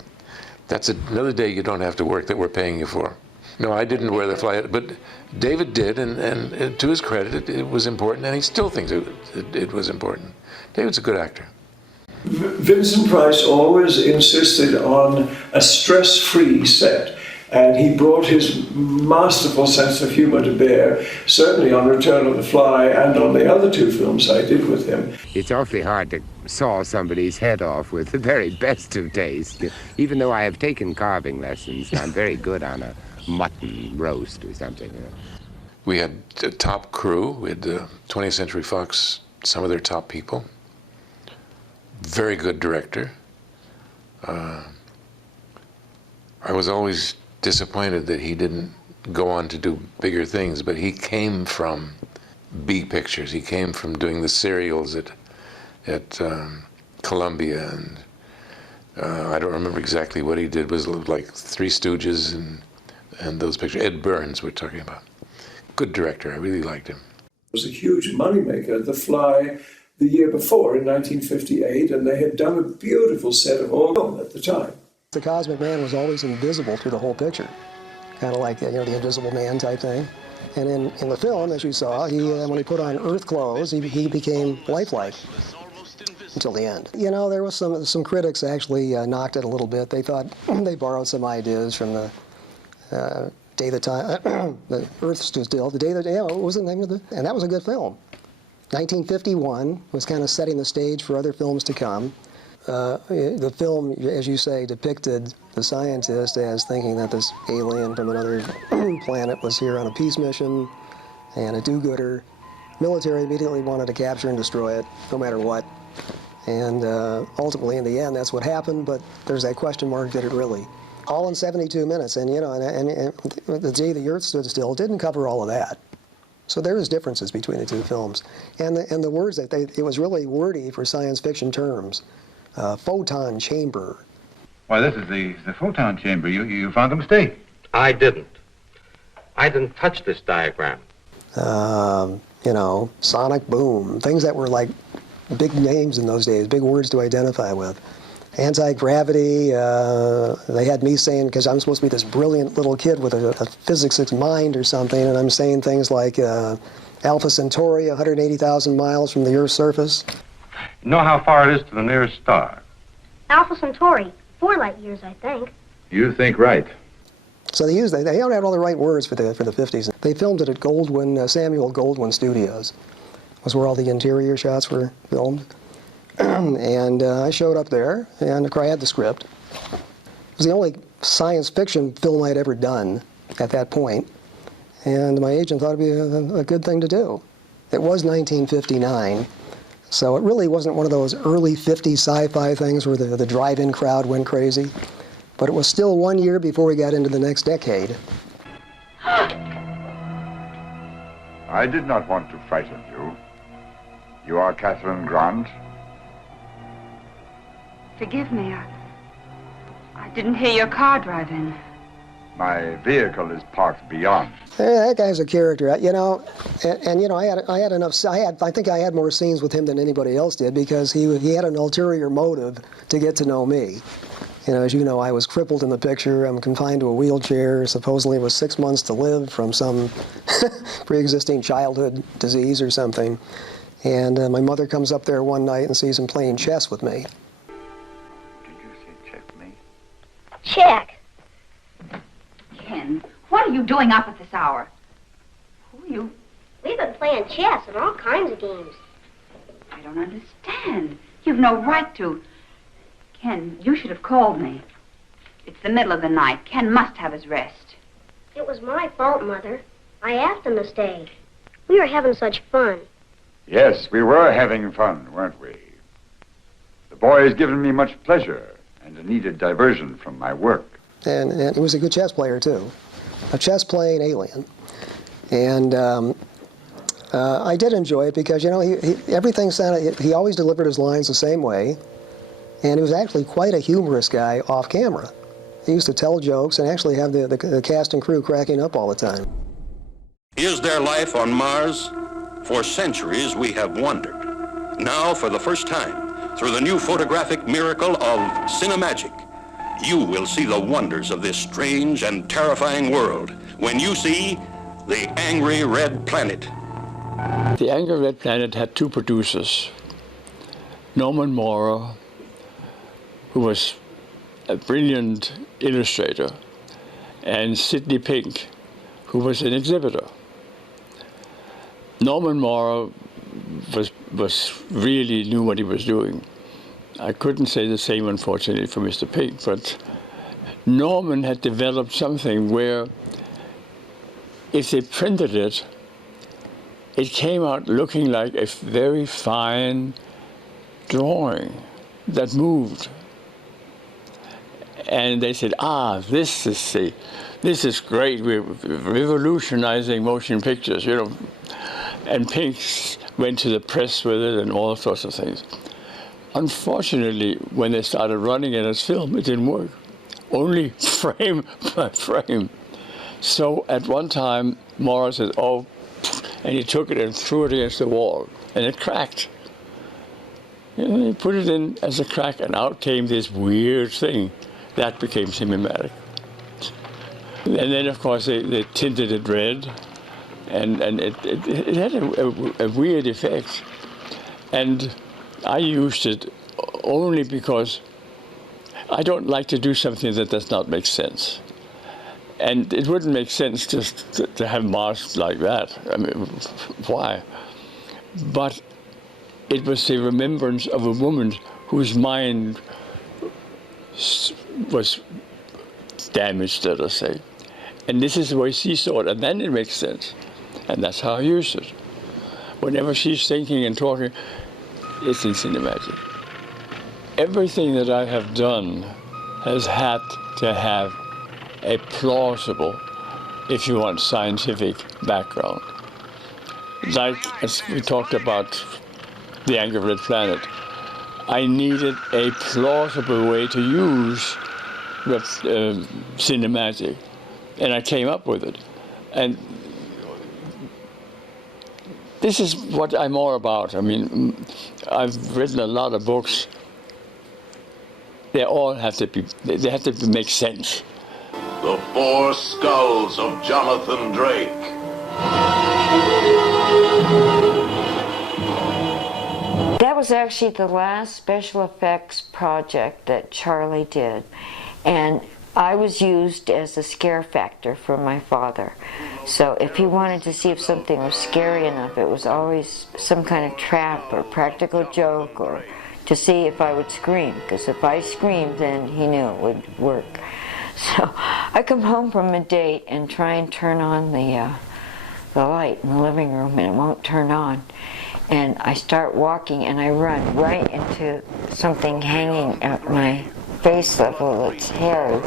that's another day you don't have to work that we're paying you for. No, I didn't wear the fly head, but David did, and to his credit, it was important, and he still thinks it was important. David's a good actor. Vincent Price always insisted on a stress-free set. And he brought his masterful sense of humor to bear, certainly on Return of the Fly and on the other two films I did with him. It's awfully hard to saw somebody's head off with the very best of taste. Even though I have taken carving lessons, I'm very good on a mutton roast or something. We had a top crew. We had 20th Century Fox, some of their top people. Very good director. I was always disappointed that he didn't go on to do bigger things, but he came from B pictures. He came from doing the serials at Columbia, and I don't remember exactly what he did. It was like Three Stooges and those pictures. Ed Burns we're talking about. Good director. I really liked him. It was a huge moneymaker, The Fly, the year before in 1958, and they had done a beautiful set of all film at the time. The Cosmic Man was always invisible through the whole picture, kind of like the Invisible Man type thing. And in the film, as you saw, when he put on Earth clothes, he became lifelike until the end. You know, there was some critics actually knocked it a little bit. They thought they borrowed some ideas from the Day the Time, the Earth Stood Still, the Day the Day. What was the name of the? And that was a good film. 1951 was kind of setting the stage for other films to come. the film, as you say, depicted the scientist as thinking that this alien from another planet was here on a peace mission and a do-gooder. Military immediately wanted to capture and destroy it, no matter what. And ultimately, in the end, that's what happened, but there's that question mark, did it really? All in 72 minutes, and you know, and the day the Earth stood still didn't cover all of that. So there is differences between the two films. And the words that it was really wordy for science fiction terms. Photon chamber. Why, this is the photon chamber. You found a mistake. I didn't touch this diagram. You know, sonic boom, things that were like big names in those days, big words to identify with. Anti-gravity, they had me saying, because I'm supposed to be this brilliant little kid with a physics mind or something, and I'm saying things like Alpha Centauri, 180,000 miles from the Earth's surface. You know how far it is to the nearest star? Alpha Centauri, 4 light years, I think. You think right. So they don't have all the right words for the 50s. They filmed it at Samuel Goldwyn Studios. Was where all the interior shots were filmed. And I showed up there, and I had the script. It was the only science fiction film I'd ever done at that point. And my agent thought it'd be a good thing to do. It was 1959, so it really wasn't one of those early 50s sci-fi things where the drive-in crowd went crazy. But it was still 1 year before we got into the next decade. I did not want to frighten you. You are Catherine Grant? Forgive me, I didn't hear your car drive in. My vehicle is parked beyond. That guy's a character, you know, and you know, I think I had more scenes with him than anybody else did because he had an ulterior motive to get to know me. You know, as you know, I was crippled in the picture. I'm confined to a wheelchair. Supposedly it was 6 months to live from some pre-existing childhood disease or something. And my mother comes up there one night and sees him playing chess with me. Did you say checkmate? Check. Ken, what are you doing up at this hour? Who are you? We've been playing chess and all kinds of games. I don't understand. You've no right to. Ken, you should have called me. It's the middle of the night. Ken must have his rest. It was my fault, Mother. I asked him to stay. We were having such fun. Yes, we were having fun, weren't we? The boy has given me much pleasure and a needed diversion from my work. And he was a good chess player, too. A chess-playing alien. And I did enjoy it because, you know, everything sounded, he always delivered his lines the same way. And he was actually quite a humorous guy off camera. He used to tell jokes and actually have the cast and crew cracking up all the time. Is there life on Mars? For centuries we have wondered. Now, for the first time, through the new photographic miracle of Cinemagic, you will see the wonders of this strange and terrifying world when you see The Angry Red Planet. The Angry Red Planet had two producers, Norman Maurer, who was a brilliant illustrator, and Sidney Pink, who was an exhibitor. Norman Maurer was really knew what he was doing. I couldn't say the same, unfortunately, for Mr. Pink, but Norman had developed something where if they printed it, it came out looking like a very fine drawing that moved. And they said, this is great, we're revolutionizing motion pictures, you know. And Pink went to the press with it and all sorts of things. Unfortunately, when they started running it as film, it didn't work. Only frame by frame. So at one time, Morris said, oh, and he took it and threw it against the wall, and it cracked. And he put it in as a crack, and out came this weird thing. That became cinematic. And then, of course, they tinted it red, and it had a weird effect. And I used it only because I don't like to do something that does not make sense. And it wouldn't make sense just to have Mars like that. I mean, why? But it was the remembrance of a woman whose mind was damaged, let us say. And this is the way she saw it, and then it makes sense. And that's how I use it. Whenever she's thinking and talking, it's in cinematic. Everything that I have done has had to have a plausible, if you want, scientific background. Like, as we talked about The Anger of the Planet, I needed a plausible way to use cinematic, and I came up with it. And this is what I'm all about. I mean, I've written a lot of books. They all have to make sense. The Four Skulls of Jonathan Drake. That was actually the last special effects project that Charlie did. And I was used as a scare factor for my father. So if he wanted to see if something was scary enough, it was always some kind of trap or practical joke, or to see if I would scream. Because if I screamed, then he knew it would work. So I come home from a date and try and turn on the light in the living room, and it won't turn on. And I start walking, and I run right into something hanging at my face level that's hairy,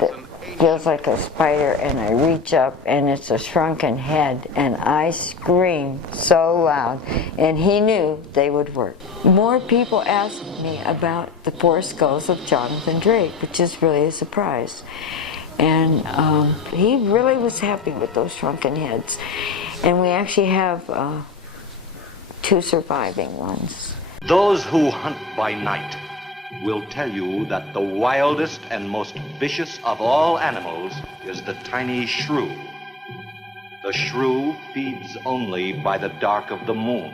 that feels like a spider, and I reach up, and it's a shrunken head, and I scream so loud, and he knew they would work. More people asked me about the Four Skulls of Jonathan Drake, which is really a surprise. And he really was happy with those shrunken heads. And we actually have 2 surviving ones. Those who hunt by night will tell you that the wildest and most vicious of all animals is the tiny shrew. The shrew feeds only by the dark of the moon.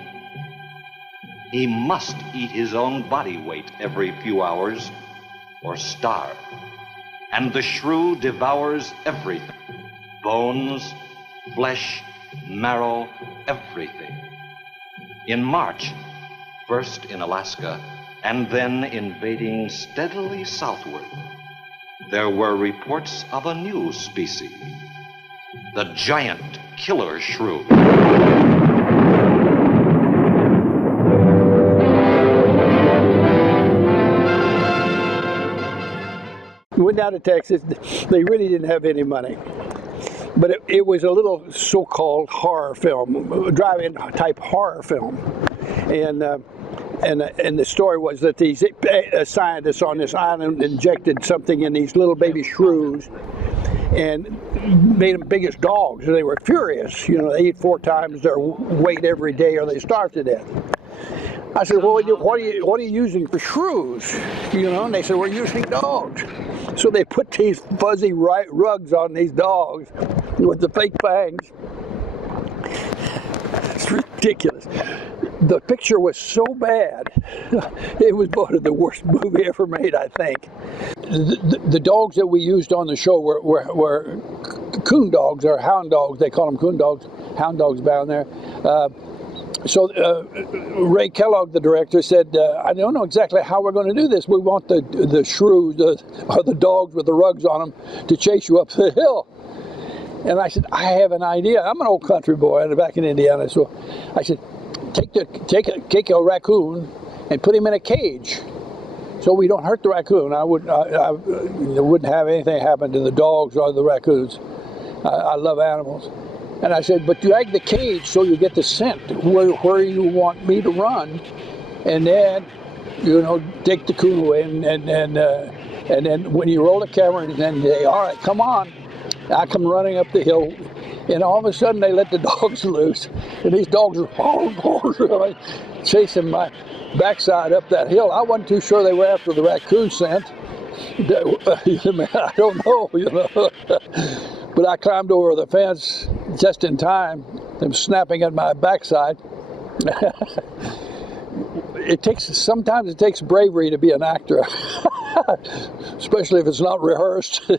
He must eat his own body weight every few hours or starve. And the shrew devours everything: bones, flesh, marrow, everything. In March, first in Alaska, and then invading steadily southward, there were reports of a new species, the giant killer shrew. We went down to Texas. They really didn't have any money. But it was a little so-called horror film, drive-in type horror film. And the story was that these scientists on this island injected something in these little baby shrews and made them big as dogs. And they were furious. You know, they eat 4 times their weight every day or they starve to death. I said, well, what are you using for shrews? You know, and they said, we're using dogs. So they put these fuzzy rugs on these dogs with the fake fangs. It's ridiculous. The picture was so bad, it was voted the worst movie ever made, I think. The dogs that we used on the show were coon dogs, or hound dogs. They call them coon dogs, hound dogs down there. So Ray Kellogg, the director, said, I don't know exactly how we're going to do this. We want the shrews, or the dogs with the rugs on them, to chase you up the hill. And I said, I have an idea. I'm an old country boy back in Indiana. So I said, take a raccoon and put him in a cage so we don't hurt the raccoon. I wouldn't have anything happen to the dogs or the raccoons. I love animals. And I said, but drag the cage so you get the scent where you want me to run, and then, you know, take the coon away, and then when you roll the camera, and then say, all right, come on. I come running up the hill, and all of a sudden they let the dogs loose, and these dogs are chasing my backside up that hill. I wasn't too sure they were after the raccoon scent. I don't know, you know. But I climbed over the fence just in time. Them snapping at my backside. Sometimes it takes bravery to be an actor, especially if it's not rehearsed.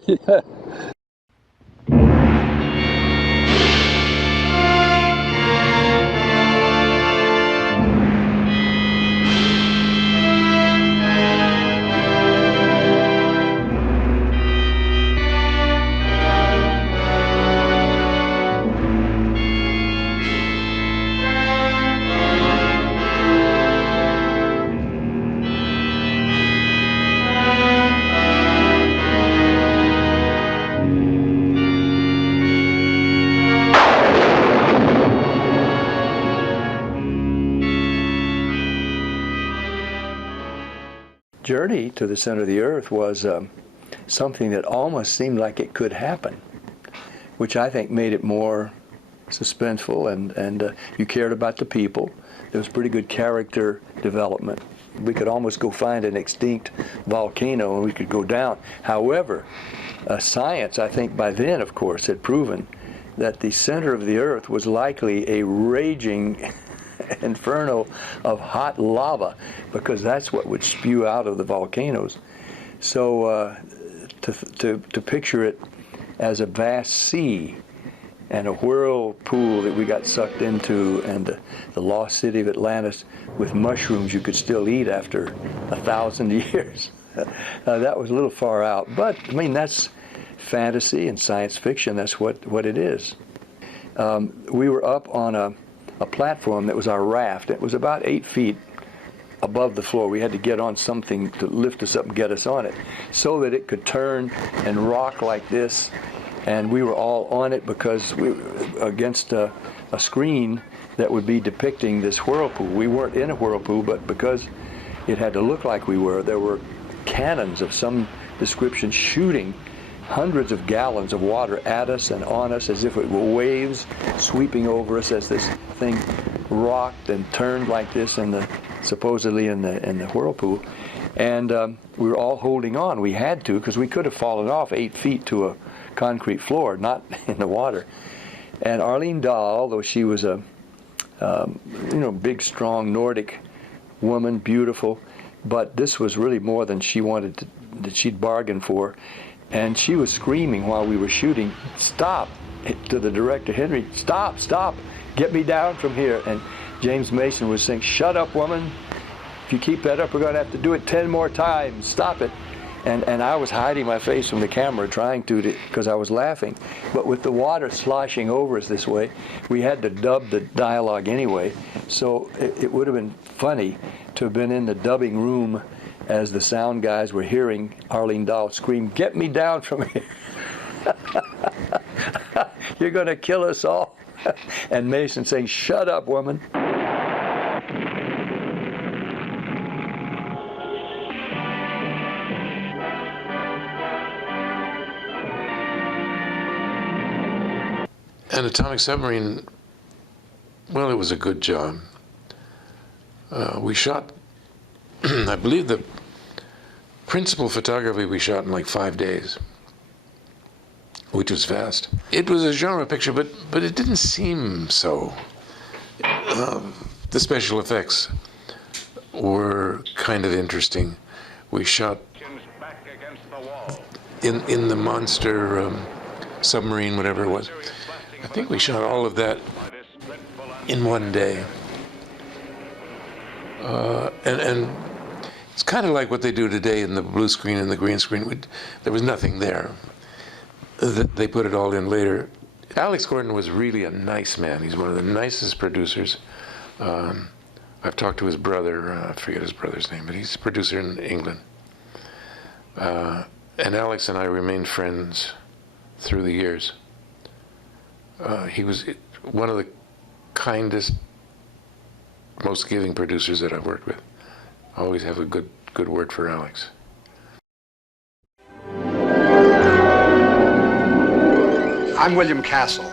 journey to the center of the earth was something that almost seemed like it could happen, which I think made it more suspenseful, and you cared about the people. There was pretty good character development. We could almost go find an extinct volcano and we could go down. However, science, I think by then, of course, had proven that the center of the earth was likely a raging inferno of hot lava, because that's what would spew out of the volcanoes. So to picture it as a vast sea and a whirlpool that we got sucked into, and the lost city of Atlantis with mushrooms you could still eat after 1,000 years. That was a little far out, but I mean, that's fantasy and science fiction. That's what it is. We were up on a platform that was our raft. It was about 8 feet above the floor. We had to get on something to lift us up and get us on it so that it could turn and rock like this. And we were all on it because we were against a screen that would be depicting this whirlpool. We weren't in a whirlpool, but because it had to look like we were, there were cannons of some description shooting hundreds of gallons of water at us and on us as if it were waves sweeping over us as this thing rocked and turned like this supposedly in the whirlpool. And we were all holding on. We had to, because we could have fallen off 8 feet to a concrete floor, not in the water. And Arlene Dahl, although she was a big, strong Nordic woman, beautiful, but this was really more than she wanted that she'd bargained for. And she was screaming while we were shooting, "Stop!" to the director, Henry, "Stop, stop, get me down from here." And James Mason was saying, "Shut up, woman. If you keep that up, we're going to have to do it 10 more times. Stop it." And I was hiding my face from the camera, trying to, because I was laughing. But with the water sloshing over us this way, we had to dub the dialogue anyway. So it would have been funny to have been in the dubbing room as the sound guys were hearing Arlene Dahl scream, "Get me down from here. You're going to kill us all." And Mason saying, "Shut up, woman." And Atomic Submarine, well, it was a good job. We shot, I believe the principal photography we shot in like 5 days, which was fast. It was a genre picture, but it didn't seem so. The special effects were kind of interesting. We shot in the monster submarine, whatever it was. I think we shot all of that in 1 day. And it's kind of like what they do today in the blue screen and the green screen. There was nothing there. They put it all in later. Alex Gordon was really a nice man. He's one of the nicest producers. I've talked to his brother, I forget his brother's name, but he's a producer in England. And Alex and I remained friends through the years. He was one of the kindest, most giving producers that I've worked with. I always have a good word for Alex. I'm William Castle,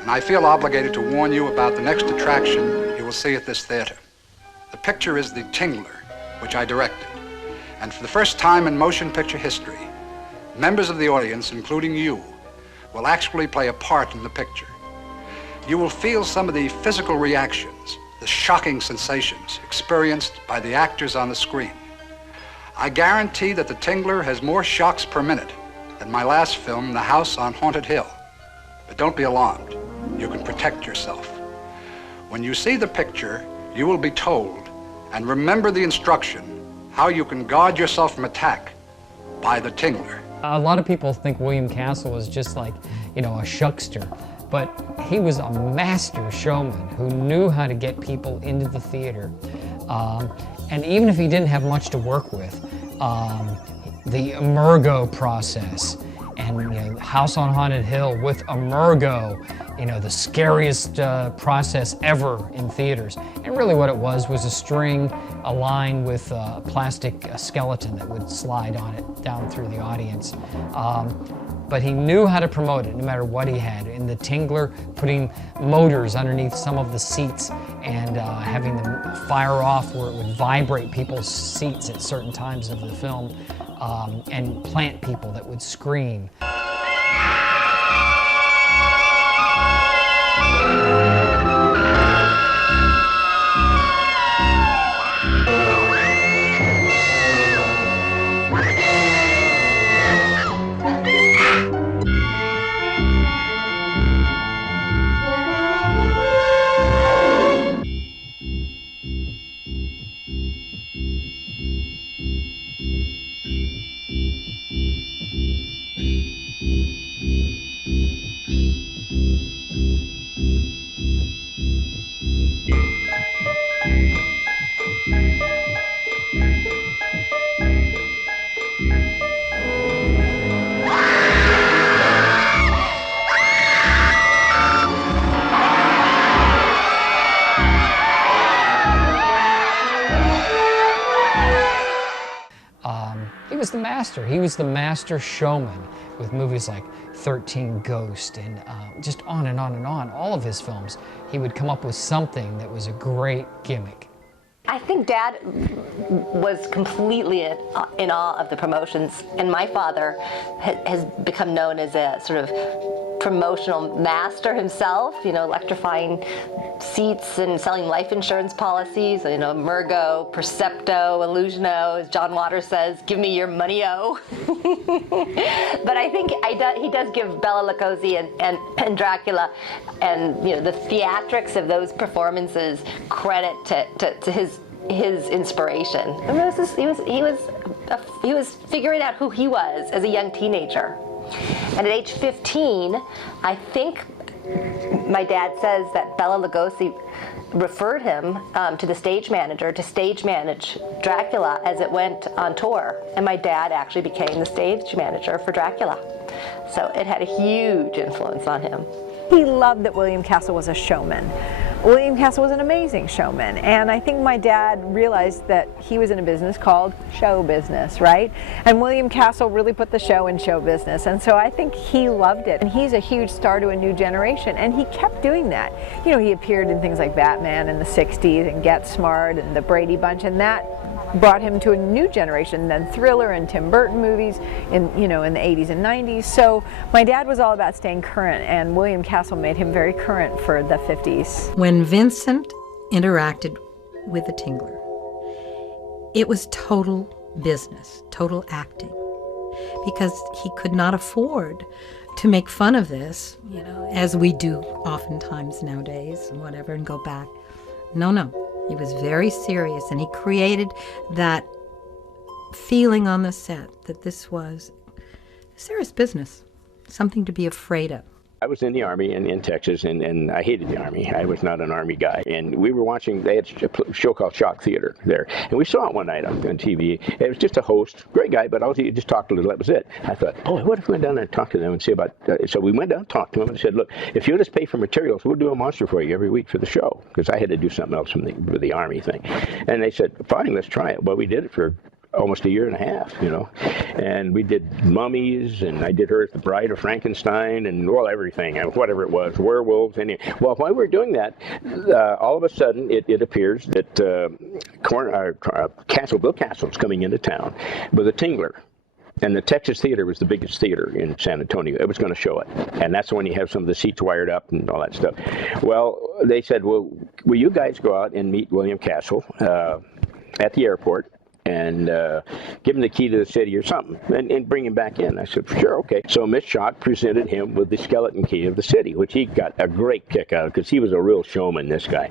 and I feel obligated to warn you about the next attraction you will see at this theater. The picture is The Tingler, which I directed. And for the first time in motion picture history, members of the audience, including you, will actually play a part in the picture. You will feel some of the physical reactions, the shocking sensations experienced by the actors on the screen. I guarantee that The Tingler has more shocks per minute than my last film, The House on Haunted Hill. But don't be alarmed. You can protect yourself. When you see the picture, you will be told, and remember the instruction, how you can guard yourself from attack by The Tingler. A lot of people think William Castle was just like, a shuckster, but he was a master showman who knew how to get people into the theater. And even if he didn't have much to work with, the emergo process and House on Haunted Hill with Emergo, the scariest process ever in theaters. And really what it was a string aligned with a plastic skeleton that would slide on it down through the audience. But he knew how to promote it no matter what he had. In the Tingler, putting motors underneath some of the seats and having them fire off where it would vibrate people's seats at certain times of the film, and plant people that would scream. He was the master showman with movies like 13 Ghosts and just on and on and on. All of his films, he would come up with something that was a great gimmick. I think Dad was completely in awe of the promotions, and my father has become known as a sort of promotional master himself, electrifying seats and selling life insurance policies, Emergo, Percepto, Illusiono, as John Waters says, give me your money-o. But I think he does give Bela Lugosi and Dracula and the theatrics of those performances credit to his inspiration. I mean, he was figuring out who he was as a young teenager. And at age 15, I think my dad says that Bela Lugosi referred him to the stage manager to stage manage Dracula as it went on tour. And my dad actually became the stage manager for Dracula. So it had a huge influence on him. He loved that William Castle was a showman. William Castle was an amazing showman, and I think my dad realized that he was in a business called show business, right? And William Castle really put the show in show business, and so I think he loved it. And he's a huge star to a new generation, and he kept doing that. He appeared in things like Batman in the 60s and Get Smart and the Brady Bunch, and that brought him to a new generation, then Thriller and Tim Burton movies in the 80s and 90s. So my dad was all about staying current, and William Castle made him very current for the 50s. When Vincent interacted with the Tingler, it was total business, total acting, because he could not afford to make fun of this, as we do oftentimes nowadays and whatever, and go back. No. He was very serious, and he created that feeling on the set that this was serious business, something to be afraid of. I was in the Army in Texas, and I hated the Army. I was not an Army guy. And we were watching, they had a show called Shock Theater there. And we saw it one night on TV. It was just a host, great guy, but he just talked a little, that was it. I thought, boy, what if we went down there and talked to them and see about, so we went down and talked to them and said, look, if you'll just pay for materials, we'll do a monster for you every week for the show. Because I had to do something else with the Army thing. And they said, fine, let's try it. Well, we did it for almost a year and a half, and we did mummies, and I did her as the Bride of Frankenstein, and everything, whatever it was, werewolves. Well, while we were doing that, all of a sudden it appears that Bill Castle's coming into town with a Tingler. And the Texas Theater was the biggest theater in San Antonio. It was going to show it. And that's when you have some of the seats wired up and all that stuff. Well, they said, well, will you guys go out and meet William Castle at the airport and give him the key to the city or something, and bring him back in? I said, sure, okay. So Miss Schock presented him with the skeleton key of the city, which he got a great kick out of, because he was a real showman, this guy.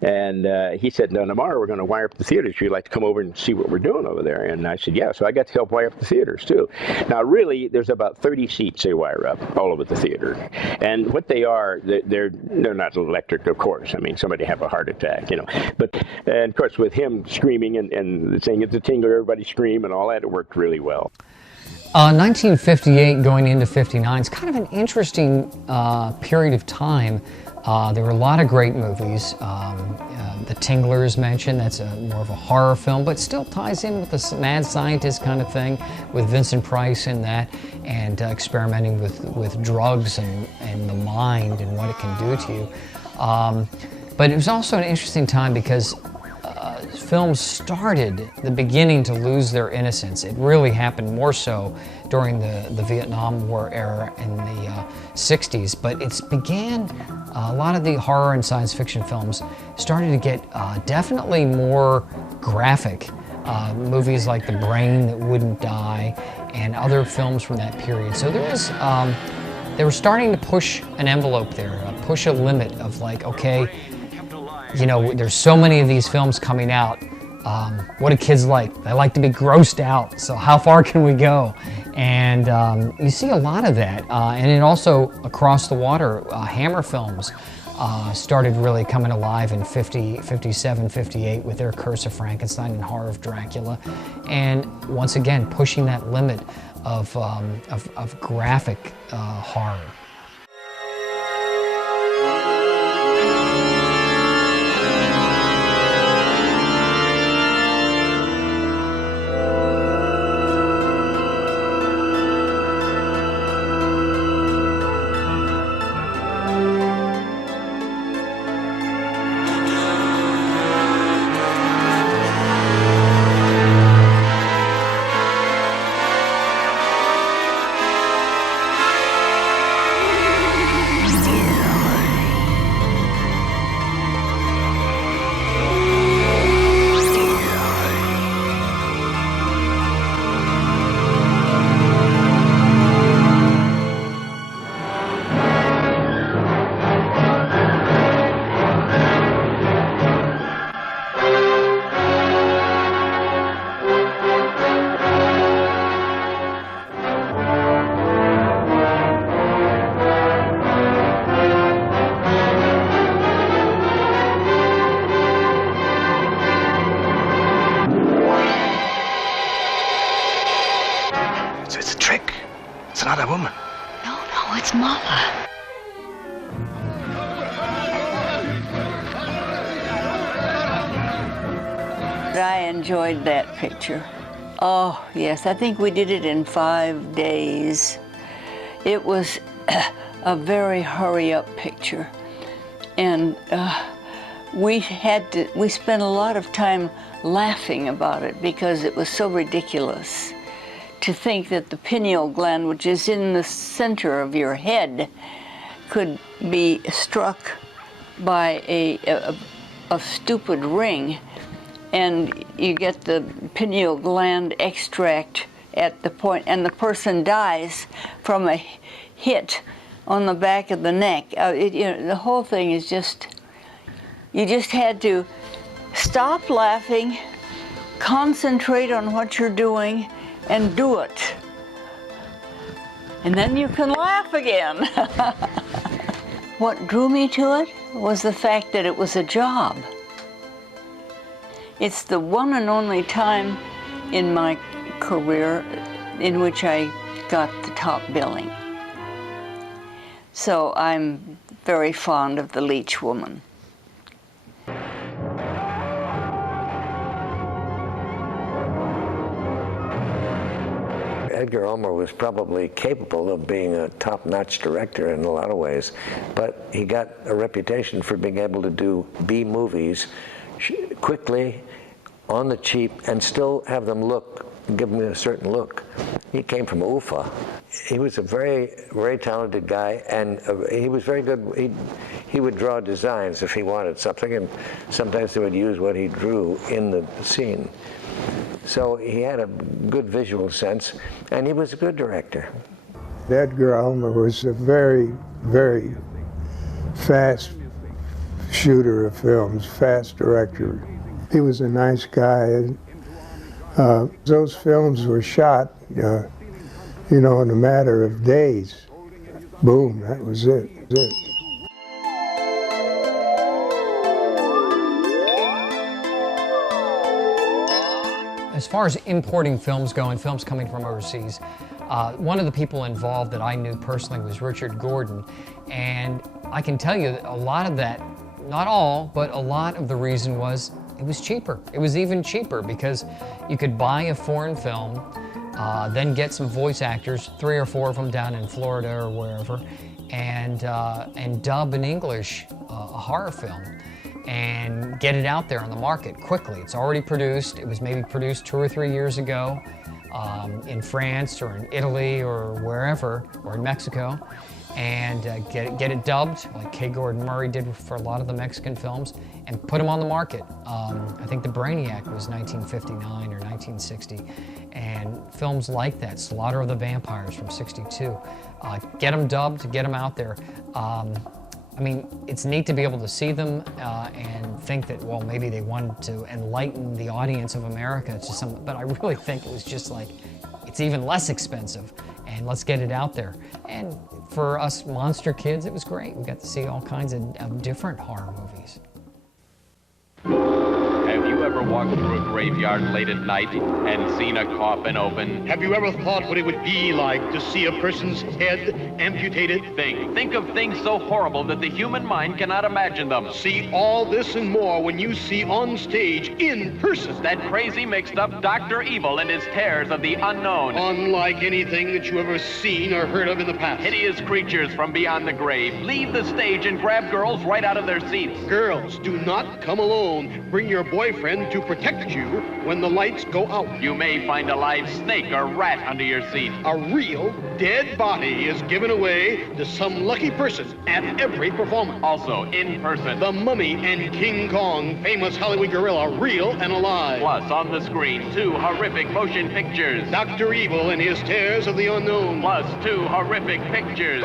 And he said, no, tomorrow we're going to wire up the theaters. You'd like to come over and see what we're doing over there? And I said, yeah. So I got to help wire up the theaters, too. Now, really, there's about 30 seats they wire up all over the theater. And what they are, they're not electric, of course. I mean, somebody have a heart attack, But, and of course, with him screaming and saying it's a Tingler, everybody scream and all that, it worked really well. 1958 going into 59 is kind of an interesting period of time. There were a lot of great movies. The Tingler is mentioned. That's more of a horror film, but still ties in with the mad scientist kind of thing, with Vincent Price in that, and experimenting with drugs and the mind and what it can do to you. But it was also an interesting time because films started the beginning to lose their innocence. It really happened more so during the Vietnam War era in the 60s, but it began, a lot of the horror and science fiction films started to get definitely more graphic. Movies like The Brain That Wouldn't Die and other films from that period. So there was, they were starting to push an envelope there, push a limit of like, okay, you know, there's so many of these films coming out. What do kids like? They like to be grossed out, so how far can we go? And you see a lot of that. And it also, across the water, Hammer films started really coming alive in 50, 57, 58 with their Curse of Frankenstein and Horror of Dracula. And once again, pushing that limit of graphic horror. It's a trick. It's not a woman. No, it's Mama. I enjoyed that picture. Oh, yes, I think we did it in 5 days. It was a very hurry-up picture. And we spent a lot of time laughing about it because it was so ridiculous to think that the pineal gland, which is in the center of your head, could be struck by a stupid ring, and you get the pineal gland extract at the point, and the person dies from a hit on the back of the neck. The whole thing is just, you just had to stop laughing, concentrate on what you're doing, and do it. And then you can laugh again. What drew me to it was the fact that it was a job. It's the one and only time in my career in which I got the top billing. So I'm very fond of the Leech woman. Edgar Ulmer was probably capable of being a top-notch director in a lot of ways, but he got a reputation for being able to do B movies quickly, on the cheap, and still have them give them a certain look. He came from Ufa. He was a very, very talented guy, and he was very good. He would draw designs if he wanted something, and sometimes they would use what he drew in the scene. So he had a good visual sense, and he was a good director. Edgar Ulmer was a very, very fast shooter of films, fast director. He was a nice guy. Those films were shot, in a matter of days. Boom, that was it. As far as importing films go and films coming from overseas, One of the people involved that I knew personally was Richard Gordon, and I can tell you that a lot of that, not all, but a lot of the reason was it was cheaper. It was even cheaper because you could buy a foreign film, then get some voice actors, 3 or 4 of them down in Florida or wherever, and dub in English a horror film and get it out there on the market quickly. It's already produced. It was maybe produced 2 or 3 years ago in France or in Italy or wherever, or in Mexico, and get it dubbed like K. Gordon Murray did for a lot of the Mexican films, and put them on the market. I think The Brainiac was 1959 or 1960, and films like that, Slaughter of the Vampires from '62, get them dubbed, get them out there. I mean, it's neat to be able to see them and think that, well, maybe they wanted to enlighten the audience of America to some, but I really think it was just like, it's even less expensive, and let's get it out there. And for us monster kids, it was great. We got to see all kinds of different horror movies. Have you ever walked through a graveyard late at night and seen a coffin open? Have you ever thought what it would be like to see a person's head amputated? Think of things so horrible that the human mind cannot imagine them. See all this and more when you see on stage, in person, that crazy mixed up Dr. Evil and his terrors of the unknown. Unlike anything that you ever seen or heard of in the past. Hideous creatures from beyond the grave. Leave the stage and grab girls right out of their seats. Girls, do not come alone. Bring your boyfriend to protect you when the lights go out. You may find a live snake or rat under your seat. A real dead body is given away to some lucky person at every performance. Also, in person, The Mummy and King Kong, famous Hollywood gorilla, real and alive. Plus, on the screen, 2 horrific motion pictures. Dr. Evil and his terrors of the unknown. Plus 2 horrific pictures.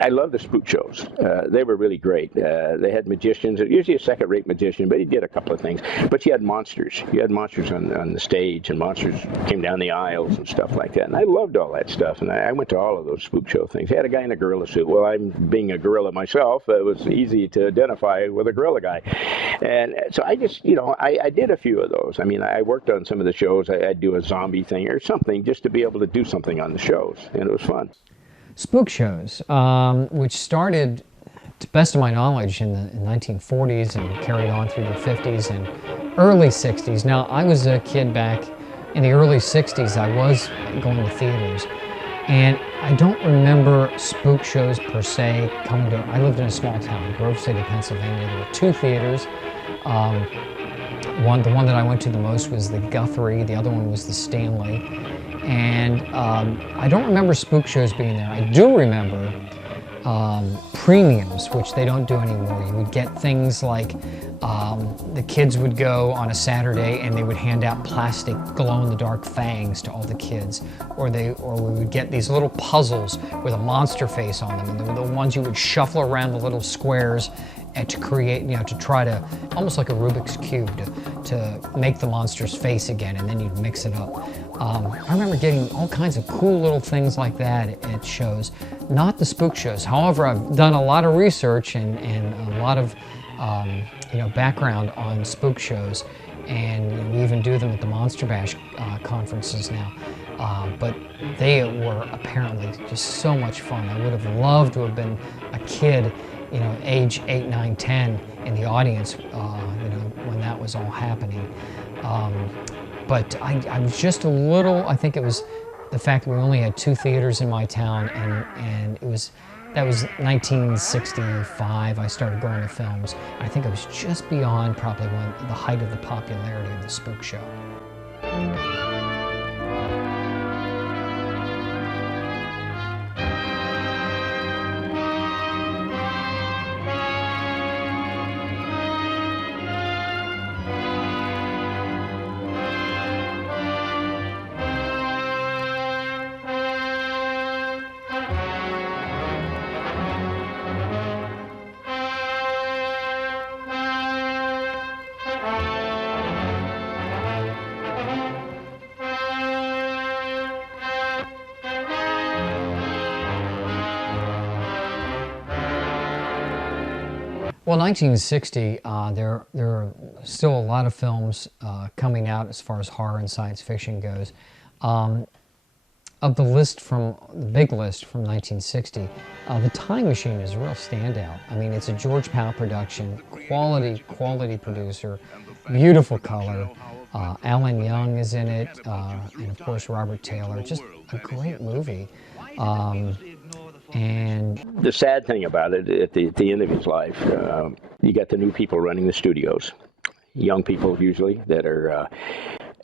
I love the spook shows. They were really great. They had magicians, usually a second-rate magician, but he did a couple of things. But you had monsters. You had monsters on the stage, and monsters came down the aisles and stuff like that. And I loved all that stuff, and I went to all of those spook show things. They had a guy in a gorilla suit. Well, I'm being a gorilla myself. It was easy to identify with a gorilla guy. And so I just, I did a few of those. I mean, I worked on some of the shows. I'd do a zombie thing or something just to be able to do something on the shows, and it was fun. Spook shows, which started, to the best of my knowledge, in the 1940s and carried on through the 50s and early 60s. Now, I was a kid back in the early 60s. I was going to theaters, and I don't remember spook shows per se coming to. I lived in a small town, Grove City, Pennsylvania. There were 2 theaters. The one that I went to the most was the Guthrie. The other one was the Stanley. And I don't remember spook shows being there. I do remember premiums, which they don't do anymore. You would get things like the kids would go on a Saturday and they would hand out plastic glow-in-the-dark fangs to all the kids, or we would get these little puzzles with a monster face on them, and they were the ones you would shuffle around the little squares and to create, to try to, almost like a Rubik's Cube, to make the monster's face again, and then you'd mix it up. I remember getting all kinds of cool little things like that at shows, not the spook shows. However, I've done a lot of research and a lot of background on spook shows, and we even do them at the Monster Bash conferences now. But they were apparently just so much fun. I would have loved to have been a kid, age 8, 9, 10 in the audience, when that was all happening. But I was just a little, I think it was the fact that we only had 2 theaters in my town, and that was 1965 I started going to films. I think I was just beyond probably the height of the popularity of the spook show. Well, 1960, there are still a lot of films coming out as far as horror and science fiction goes. Of the big list from 1960, The Time Machine is a real standout. I mean, it's a George Powell production, quality producer, beautiful color. Alan Young is in it, and of course Robert Taylor. Just a great movie. And the sad thing about it, at the end of his life, you got the new people running the studios, young people usually that are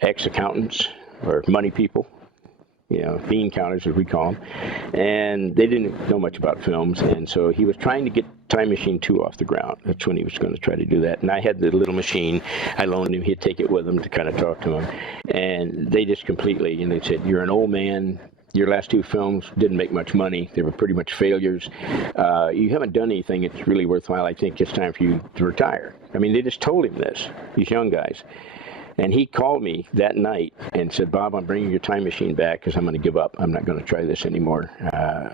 ex-accountants or money people, bean counters as we call them, and they didn't know much about films, and so he was trying to get Time Machine 2 off the ground. That's when he was going to try to do that, and I had the little machine. I loaned him. He'd take it with him to kind of talk to him, and they just completely, they said, "You're an old man. Your last 2 films didn't make much money. They were pretty much failures. You haven't done anything that's really worthwhile. I think it's time for you to retire." I mean, they just told him this, these young guys. And he called me that night and said, "Bob, I'm bringing your Time Machine back because I'm going to give up. I'm not going to try this anymore.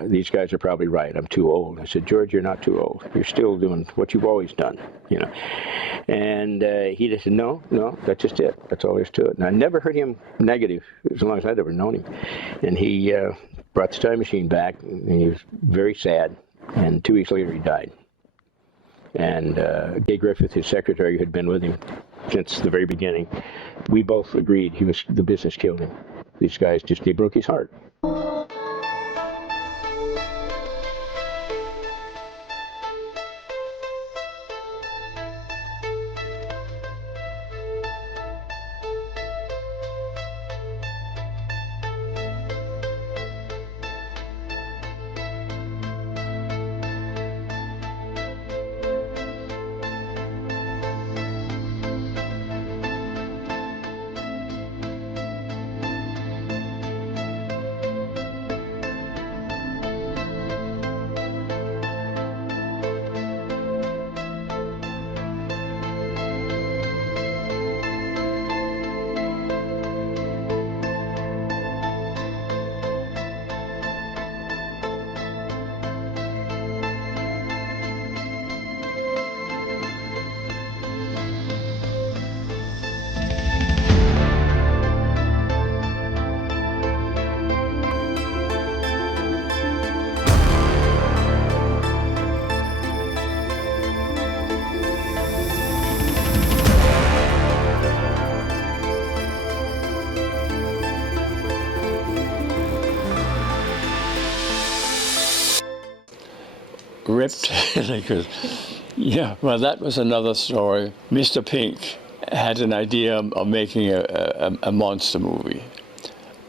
These guys are probably right. I'm too old." I said, "George, you're not too old. You're still doing what you've always done." And he just said, no, that's just it. That's all there's to it. And I never heard him negative as long as I'd ever known him. And he brought the Time Machine back, and he was very sad. And 2 weeks later, he died. And Gay Griffith, his secretary, who had been with him since the very beginning, we both agreed the business killed him. These guys they broke his heart. Ripped. Well, that was another story. Mr. Pink had an idea of making a monster movie.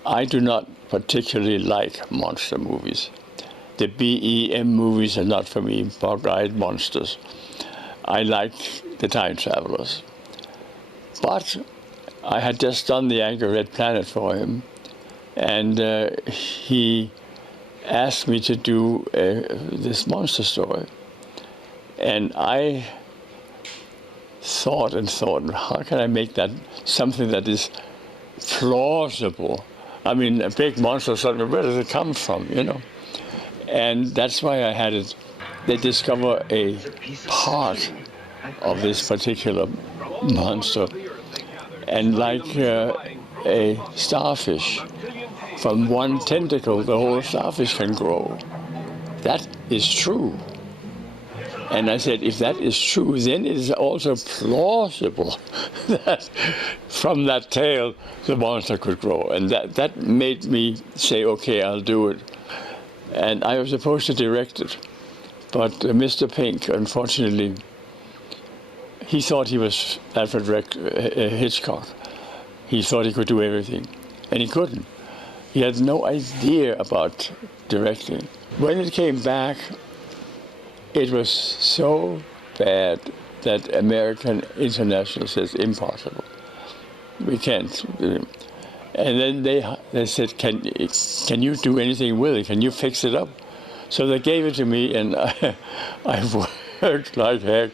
I do not particularly like monster movies. The BEM movies are not for me, bug-eyed monsters. I like the Time Travelers. But I had just done the Angry Red Planet for him, and he asked me to do this monster story. And I thought, how can I make that something that is plausible? I mean, a big monster, where does it come from, And that's why I had it. They discover a part of this particular monster. And like a starfish, from one tentacle, the whole starfish can grow. That is true. And I said, if that is true, then it is also plausible that from that tail, the monster could grow. And that made me say, okay, I'll do it. And I was supposed to direct it. But Mr. Pink, unfortunately, he thought he was Alfred Hitchcock. He thought he could do everything, and he couldn't. He had no idea about directing. When it came back, it was so bad that American International says impossible. We can't. And then they said, can you do anything with it? Can you fix it up? So they gave it to me, and I worked like heck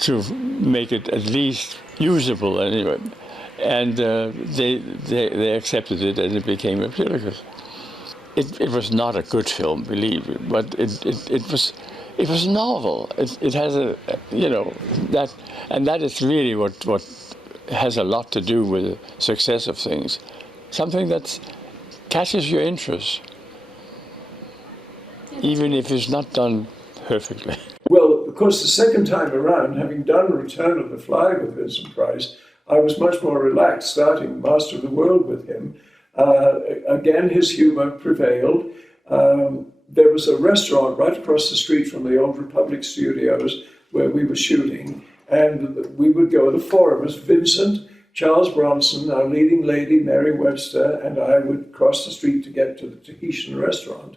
to make it at least usable anyway. And they accepted it, and it became a Petrified. It was not a good film, believe me, but it was it was novel. It has a, that is really what has a lot to do with the success of things. Something that catches your interest, even if it's not done perfectly. Well, of course, the second time around, having done Return of the Fly with Vincent Price, I was much more relaxed, starting Master of the World with him. Again, his humor prevailed. There was a restaurant right across the street from the old Republic Studios where we were shooting, and we would go, the four of us, Vincent, Charles Bronson, our leading lady, Mary Webster, and I would cross the street to get to the Tahitian restaurant.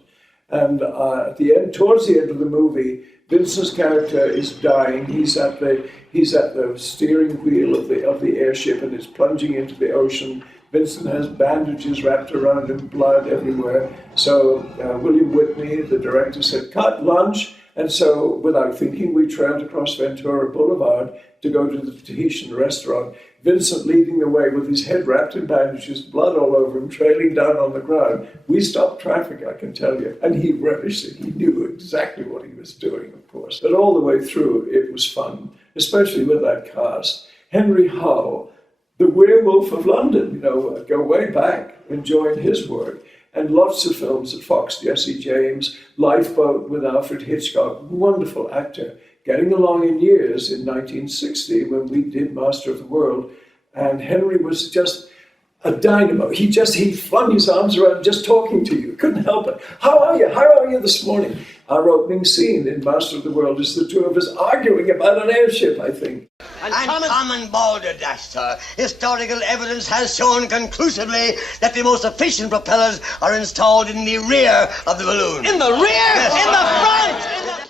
And at the end, towards the end of the movie, Vincent's character is dying. He's at the steering wheel of the airship and is plunging into the ocean. Vincent has bandages wrapped around him, blood everywhere. So William Whitney, the director, said, "Cut, lunch." And so, without thinking, we trailed across Ventura Boulevard to go to the Tahitian restaurant. Vincent leading the way with his head wrapped in bandages, blood all over him, trailing down on the ground. We stopped traffic, I can tell you. And he relished it. He knew exactly what he was doing, of course. But all the way through, it was fun, especially with that cast. Henry Hull, the Werewolf of London, go way back, enjoying his work. And lots of films at Fox, Jesse James, Lifeboat with Alfred Hitchcock, wonderful actor, getting along in years in 1960 when we did Master of the World. And Henry was just a dynamo. He flung his arms around just talking to you. Couldn't help it. How are you? How are you this morning? Our opening scene in Master of the World is the two of us arguing about an airship, I think. Uncommon balderdaster. Historical evidence has shown conclusively that the most efficient propellers are installed in the rear of the balloon. In the rear? Yes. In the front?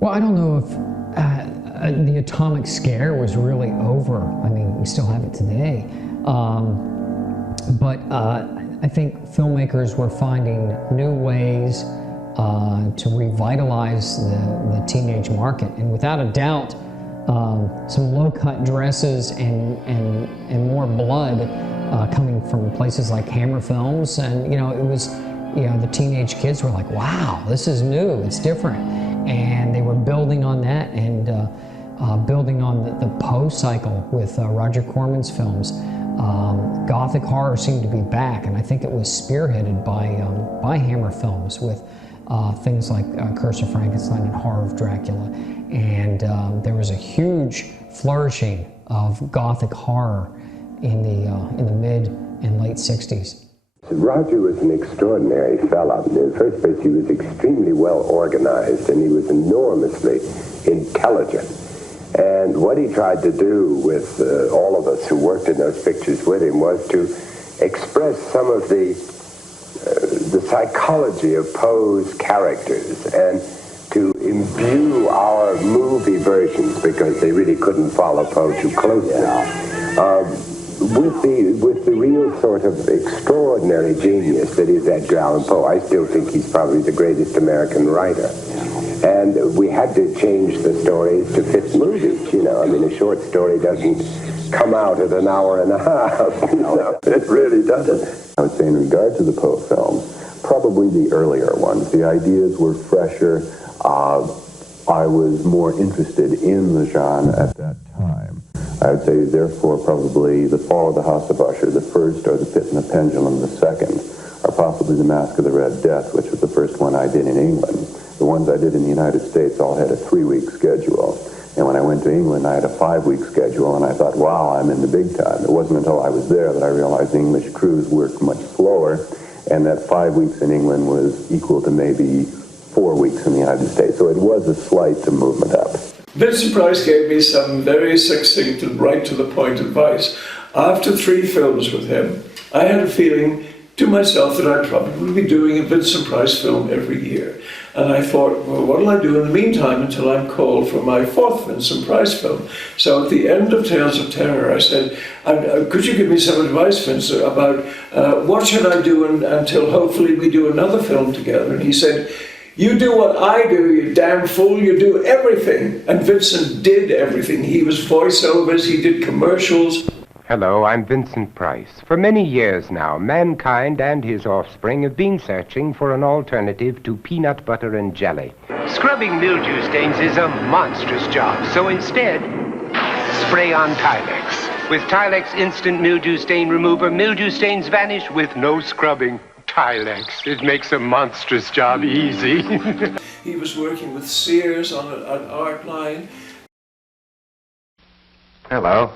Well, I don't know if the atomic scare was really over. I mean, we still have it today. But I think filmmakers were finding new ways to revitalize the teenage market. And without a doubt, some low-cut dresses and more blood coming from places like Hammer Films. And, it was, the teenage kids were like, wow, this is new, it's different. And they were building on that and building on the Poe cycle with Roger Corman's films. Gothic horror seemed to be back, and I think it was spearheaded by Hammer Films with things like Curse of Frankenstein and Horror of Dracula. And there was a huge flourishing of Gothic horror in the mid and late 60s. Roger was an extraordinary fellow. In the first place, he was extremely well organized, and he was enormously intelligent. And what he tried to do with all of us who worked in those pictures with him was to express some of the psychology of Poe's characters and to imbue our movie versions, because they really couldn't follow Poe too closely. With the real sort of extraordinary genius that is Edgar Allan Poe. I still think he's probably the greatest American writer. And we had to change the stories to fit movies, a short story doesn't come out at an hour and a half, it really doesn't. I would say in regard to the Poe films, probably the earlier ones. The ideas were fresher. I was more interested in the genre at that time. I would say, therefore, probably The Fall of the House of Usher, the first, or The Pit and the Pendulum, the second, or possibly The Mask of the Red Death, which was the first one I did in England. The ones I did in the United States all had a 3-week schedule. And when I went to England, I had a 5-week schedule, and I thought, wow, I'm in the big time. It wasn't until I was there that I realized the English crews worked much slower, and that 5 weeks in England was equal to maybe 4 weeks in the United States. So it was a slight movement up. Vincent Price gave me some very succinct and right-to-the-point advice. After 3 films with him, I had a feeling to myself that I'd probably be doing a Vincent Price film every year. And I thought, well, what'll I do in the meantime until I'm called for my 4th Vincent Price film? So at the end of Tales of Terror, I said, could you give me some advice, Vincent, about what should I do until hopefully we do another film together? And he said, you do what I do, you damn fool, you do everything. And Vincent did everything. He was voiceovers, he did commercials. Hello, I'm Vincent Price. For many years now, mankind and his offspring have been searching for an alternative to peanut butter and jelly. Scrubbing mildew stains is a monstrous job, so instead, spray on Tilex. With Tilex Instant Mildew Stain Remover, mildew stains vanish with no scrubbing. Tilex, it makes a monstrous job easy. He was working with Sears on an art line. Hello.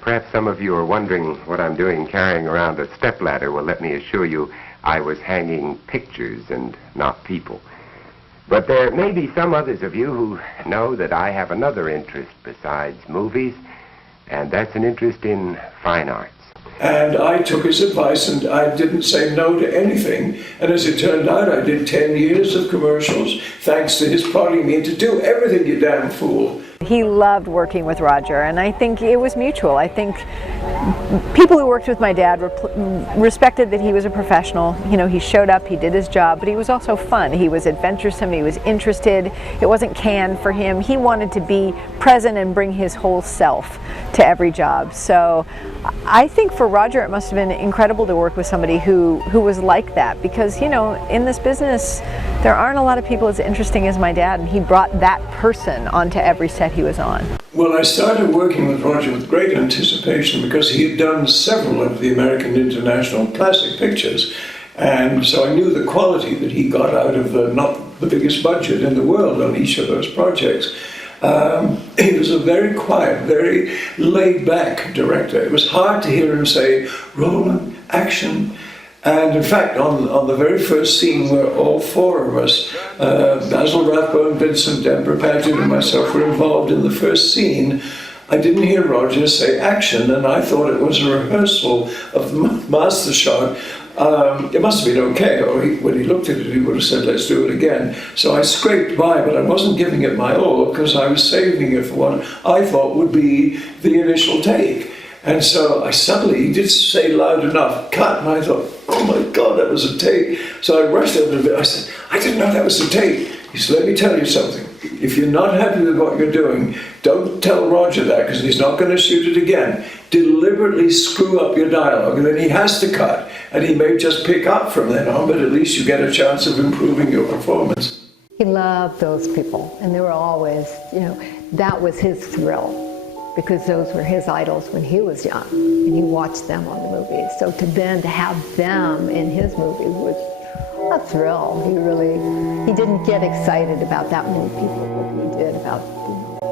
Perhaps some of you are wondering what I'm doing carrying around a stepladder. Well, let me assure you, I was hanging pictures and not people. But there may be some others of you who know that I have another interest besides movies, and that's an interest in fine arts. And I took his advice and I didn't say no to anything. And as it turned out, I did 10 years of commercials, thanks to his prodding me to do everything, you damn fool. He loved working with Roger, and I think it was mutual. I think people who worked with my dad respected that he was a professional. You know, he showed up, he did his job, but he was also fun. He was adventuresome, he was interested. It wasn't canned for him. He wanted to be present and bring his whole self to every job. So I think for Roger it must have been incredible to work with somebody who was like that, because, you know, in this business there aren't a lot of people as interesting as my dad, and he brought that person onto every set he was on. Well, I started working with Roger with great anticipation because he had done several of the American International Classic Pictures, and so I knew the quality that he got out of not the biggest budget in the world on each of those projects. He was a very quiet, very laid-back director. It was hard to hear him say, "Roland, action." And in fact, on the very first scene where all 4 of us, Basil Rathbone, Vincent, Deborah Paget, and myself were involved in the first scene, I didn't hear Roger say action, and I thought it was a rehearsal of the master shot. It must have been okay, or when he looked at it, he would have said, let's do it again. So I scraped by, but I wasn't giving it my all because I was saving it for what I thought would be the initial take. And so he did say loud enough, cut, and I thought, oh my God, that was a take. So I rushed over a bit. I said, I didn't know that was a take. He said, let me tell you something. If you're not happy with what you're doing, don't tell Roger that, because he's not going to shoot it again. Deliberately screw up your dialogue, and then he has to cut. And he may just pick up from then on, but at least you get a chance of improving your performance. He loved those people, and they were always, you know, that was his thrill, because those were his idols when he was young, and he watched them on the movies. So to have them in his movie was a thrill. He didn't get excited about that many people, but he did about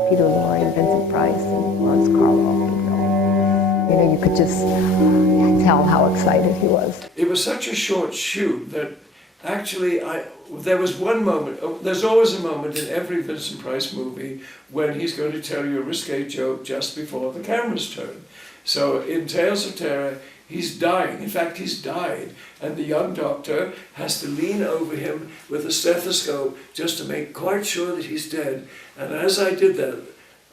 Peter Lorre, Vincent Price, and Lawrence Carlo. You know, you could just tell how excited he was. It was such a short shoot that actually there was one moment, there's always a moment in every Vincent Price movie when he's going to tell you a risque joke just before the cameras turn. So in Tales of Terror, he's dying. In fact, he's died. And the young doctor has to lean over him with a stethoscope just to make quite sure that he's dead. And as I did that,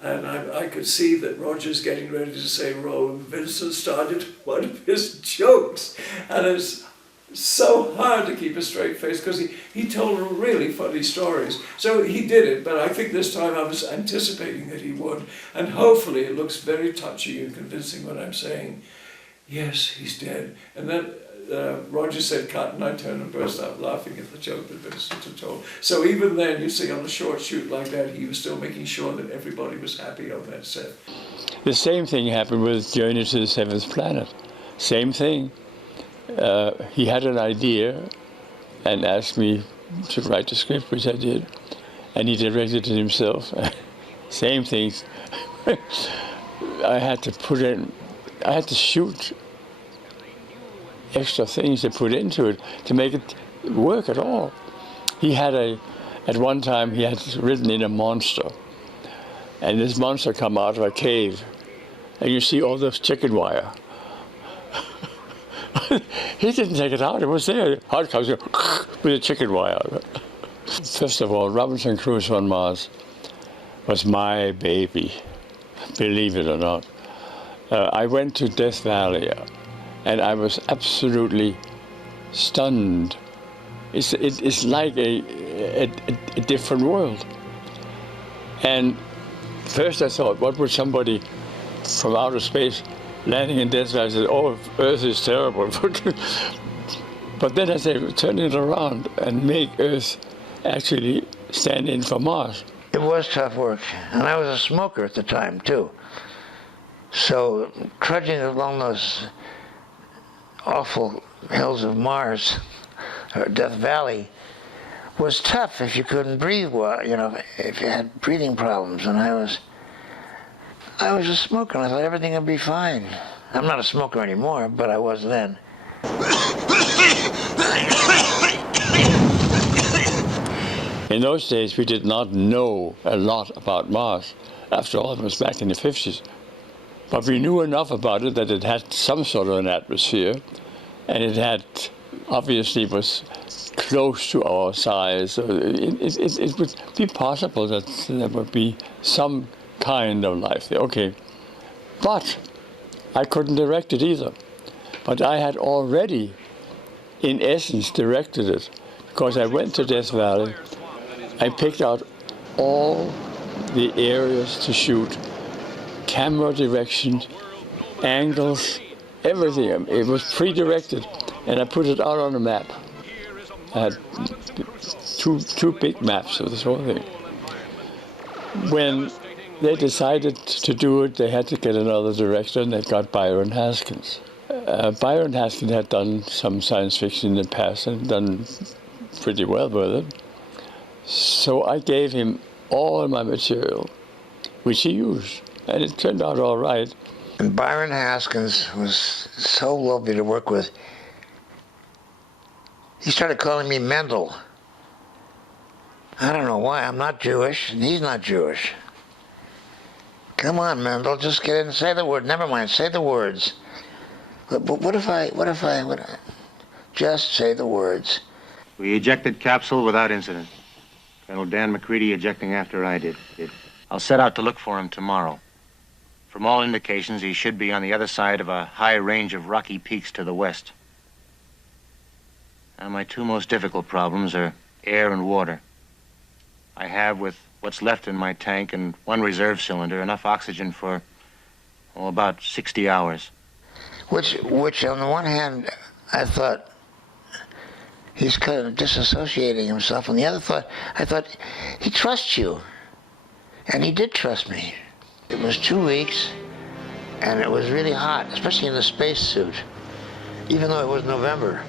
and I could see that Roger's getting ready to say roll, and Vincent started one of his jokes. And it's so hard to keep a straight face because he told really funny stories. So he did it, but I think this time I was anticipating that he would. And hopefully it looks very touchy and convincing when I'm saying, yes, he's dead. And then Roger said cut, and I turned and burst out laughing at the joke that Vincent had told. So even then, you see, on a short shoot like that, he was still making sure that everybody was happy on that set. The same thing happened with Journey to the Seventh Planet. Same thing. He had an idea and asked me to write the script, which I did, and he directed it himself. Same things. I had to shoot extra things to put into it to make it work at all. At one time he had written in a monster, and this monster come out of a cave, and you see all this chicken wire. He didn't take it out, it was there. Out comes with a chicken wire. First of all, Robinson Crusoe on Mars was my baby, believe it or not. I went to Death Valley, and I was absolutely stunned. It's like a different world. And first I thought, what would somebody from outer space landing in Death Valley say, oh, Earth is terrible. But then I said, turn it around and make Earth actually stand in for Mars. It was tough work, and I was a smoker at the time, too. So trudging along those awful hills of Mars, or Death Valley, was tough if you couldn't breathe well, you know, if you had breathing problems. And I was a smoker, and I thought everything would be fine. I'm not a smoker anymore, but I was then. In those days, we did not know a lot about Mars. After all, it was back in the 50s. But we knew enough about it that it had some sort of an atmosphere, and it had, obviously, was close to our size. So it would be possible that there would be some kind of life there. Okay. But I couldn't direct it either. But I had already, in essence, directed it, because I went to Death Valley. I picked out all the areas to shoot, camera directions, angles, everything. It was pre-directed, and I put it out on a map. I had two big maps of this whole thing. When they decided to do it, they had to get another director, and they got Byron Haskins. Byron Haskins had done some science fiction in the past and done pretty well with it. So I gave him all my material, which he used, and it turned out all right. And Byron Haskins was so lovely to work with. He started calling me Mendel. I don't know why. I'm not Jewish, and he's not Jewish. Come on, Mendel, just get in and say the word. Never mind, say the words. But what if I just say the words? We ejected capsule without incident. Colonel Dan McCready ejecting after I did. I'll set out to look for him tomorrow. From all indications, he should be on the other side of a high range of rocky peaks to the west. Now, my two most difficult problems are air and water. I have, with what's left in my tank and one reserve cylinder, enough oxygen for, about 60 hours. Which on the one hand, I thought, he's kind of disassociating himself. On the other I thought, he trusts you. And he did trust me. It was 2 weeks, and it was really hot, especially in the spacesuit, even though it was November.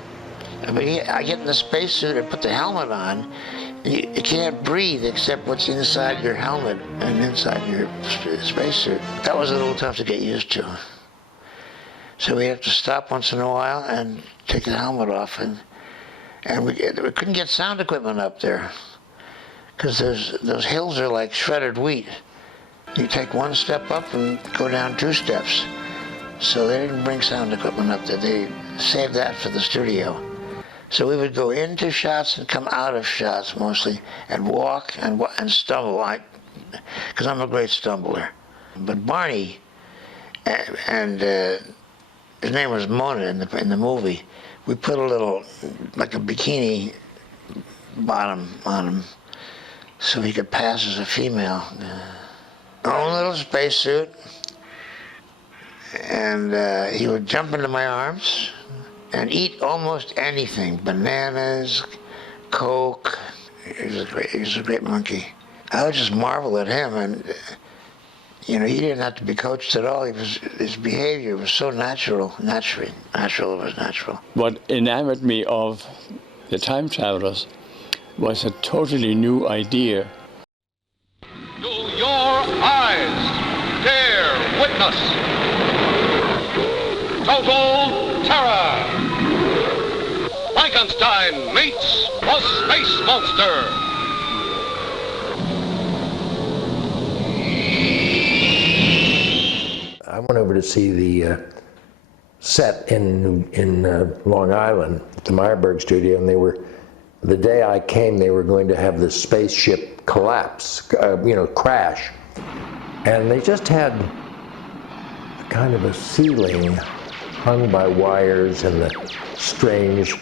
I mean, I get in the spacesuit, I put the helmet on, you can't breathe except what's inside your helmet and inside your spacesuit. That was a little tough to get used to. So we have to stop once in a while and take the helmet off, and we couldn't get sound equipment up there because those hills are like shredded wheat. You take one step up and go down 2 steps. So they didn't bring sound equipment up there. They saved that for the studio. So we would go into shots and come out of shots mostly, and walk and stumble, because I'm a great stumbler. But Barney, and his name was Mona in the movie, we put a little, like a bikini bottom on him, so he could pass as a female. Own little spacesuit, and he would jump into my arms and eat almost anything, bananas, Coke. He was a great monkey. I would just marvel at him, and he didn't have to be coached at all. His behavior was so natural. Natural was natural. What enamored me of the time travelers was a totally new idea. Do your Darkness. Total Terror. Frankenstein meets the Space Monster. I went over to see the set in Long Island, the Meyerberg studio, and the day I came, they were going to have the spaceship collapse, crash. And they just had a kind of a ceiling hung by wires and the strange,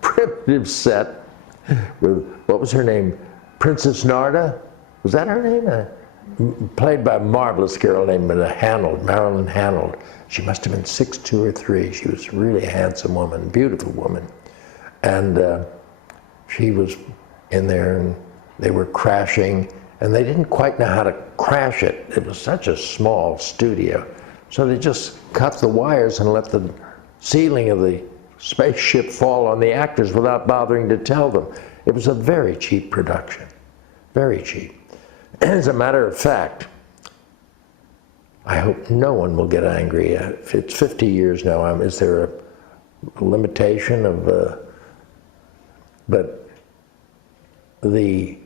primitive set with, what was her name? Princess Narda? Was that her name? Played by a marvelous girl named Marilyn Hanold. She must have been 6'2" or 3". She was really a handsome woman, beautiful woman. And she was in there and they were crashing and they didn't quite know how to crash it. It was such a small studio. So they just cut the wires and let the ceiling of the spaceship fall on the actors without bothering to tell them. It was a very cheap production, very cheap. As a matter of fact, I hope no one will get angry. If it's 50 years now, is there a limitation of, but they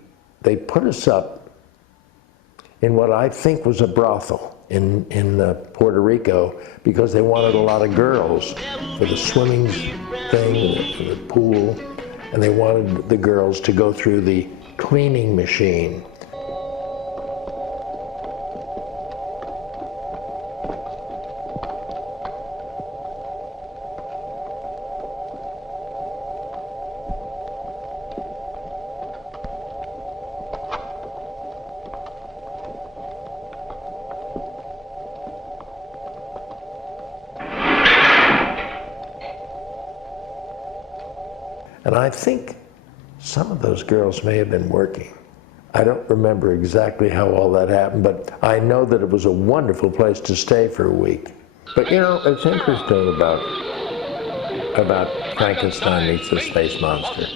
put us up in what I think was a brothel in Puerto Rico because they wanted a lot of girls for the swimming thing, for the pool, and they wanted the girls to go through the cleaning machine. And I think some of those girls may have been working. I don't remember exactly how all that happened, but I know that it was a wonderful place to stay for a week. But you know, it's interesting about Frankenstein meets the Space Monster.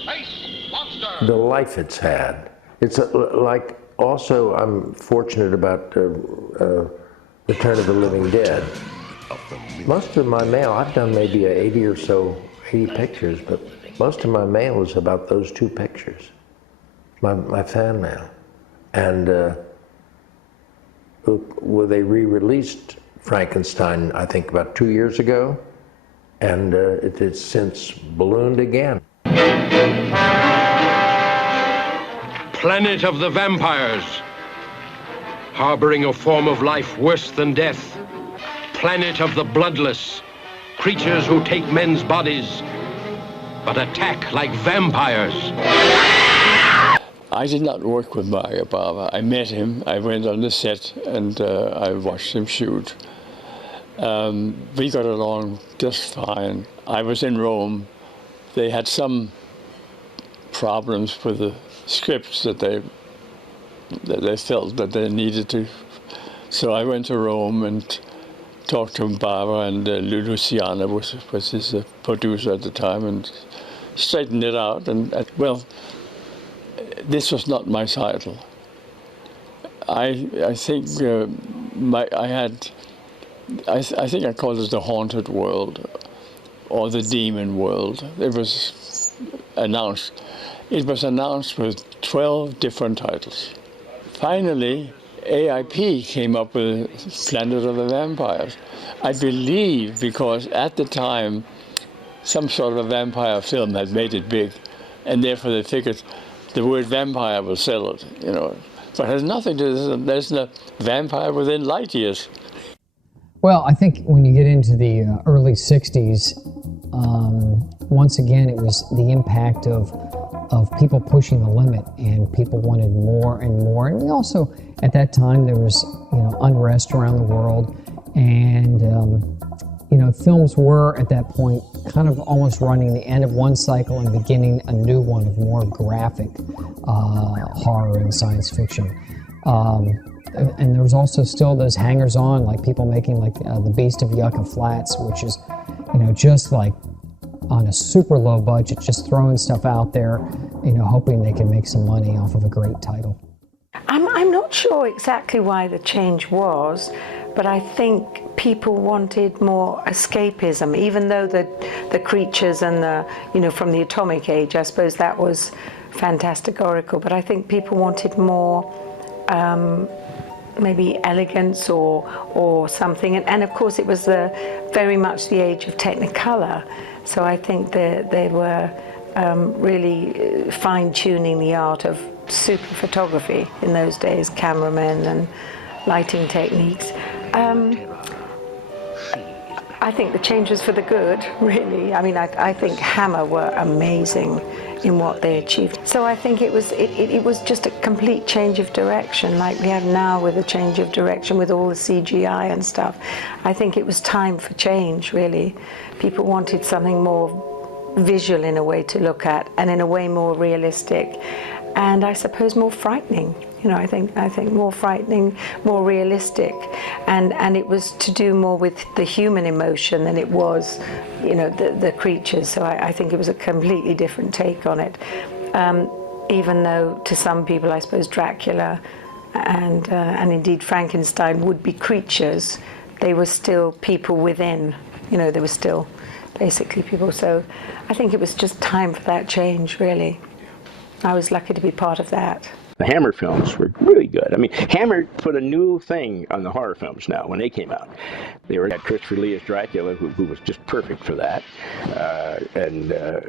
The life it's had. It's like, also I'm fortunate about Return of the Living Dead. Most of my mail, I've done maybe 80 or so, 80 pictures, but most of my mail was about those two pictures, my fan mail. And they re-released Frankenstein, I think, about 2 years ago, and it has since ballooned again. Planet of the vampires, harboring a form of life worse than death. Planet of the bloodless, creatures who take men's bodies but attack like vampires. I did not work with Mario Bava. I met him, I went on the set, and I watched him shoot. We got along just fine. I was in Rome. They had some problems with the scripts that they felt that they needed to. So I went to Rome and talked to Bava, and Luciana was his producer at the time, and straightened it out. And well, this was not my title. I think I think I called it the haunted world or the demon world. It was announced. It was announced with 12 different titles. Finally, AIP came up with Planet of the Vampires. I believe because at the time, some sort of a vampire film had made it big, and therefore they figured the word vampire will sell it, you know. But it has nothing to do with, there's no vampire within light years. Well, I think when you get into the early 60s, once again, it was the impact of people pushing the limit, and people wanted more and more. And we also, at that time, there was, unrest around the world, and films were at that point kind of almost running the end of one cycle and beginning a new one of more graphic horror and science fiction. And there was also still those hangers-on, like people making like The Beast of Yucca Flats, which is, just like on a super low budget, just throwing stuff out there, hoping they can make some money off of a great title. I'm not sure exactly why the change was, but but I think people wanted more escapism, even though the creatures and the, from the atomic age, I suppose that was phantasmagorical, but I think people wanted more maybe elegance or something, and of course it was very much the age of Technicolor, so I think they were really fine-tuning the art of super photography in those days, cameramen and lighting techniques. I think the change was for the good, really. I mean, I think Hammer were amazing in what they achieved. So I think it was just a complete change of direction, like we have now with a change of direction with all the CGI and stuff. I think it was time for change, really. People wanted something more visual in a way to look at, and in a way more realistic, and I suppose more frightening. I think more frightening, more realistic, and it was to do more with the human emotion than it was, the creatures. So I think it was a completely different take on it. Even though to some people, I suppose Dracula and indeed Frankenstein would be creatures, they were still people within. They were still basically people. So I think it was just time for that change, really. I was lucky to be part of that. The Hammer films were really good. I mean, Hammer put a new thing on the horror films now when they came out. They had Christopher Lee as Dracula, who was just perfect for that.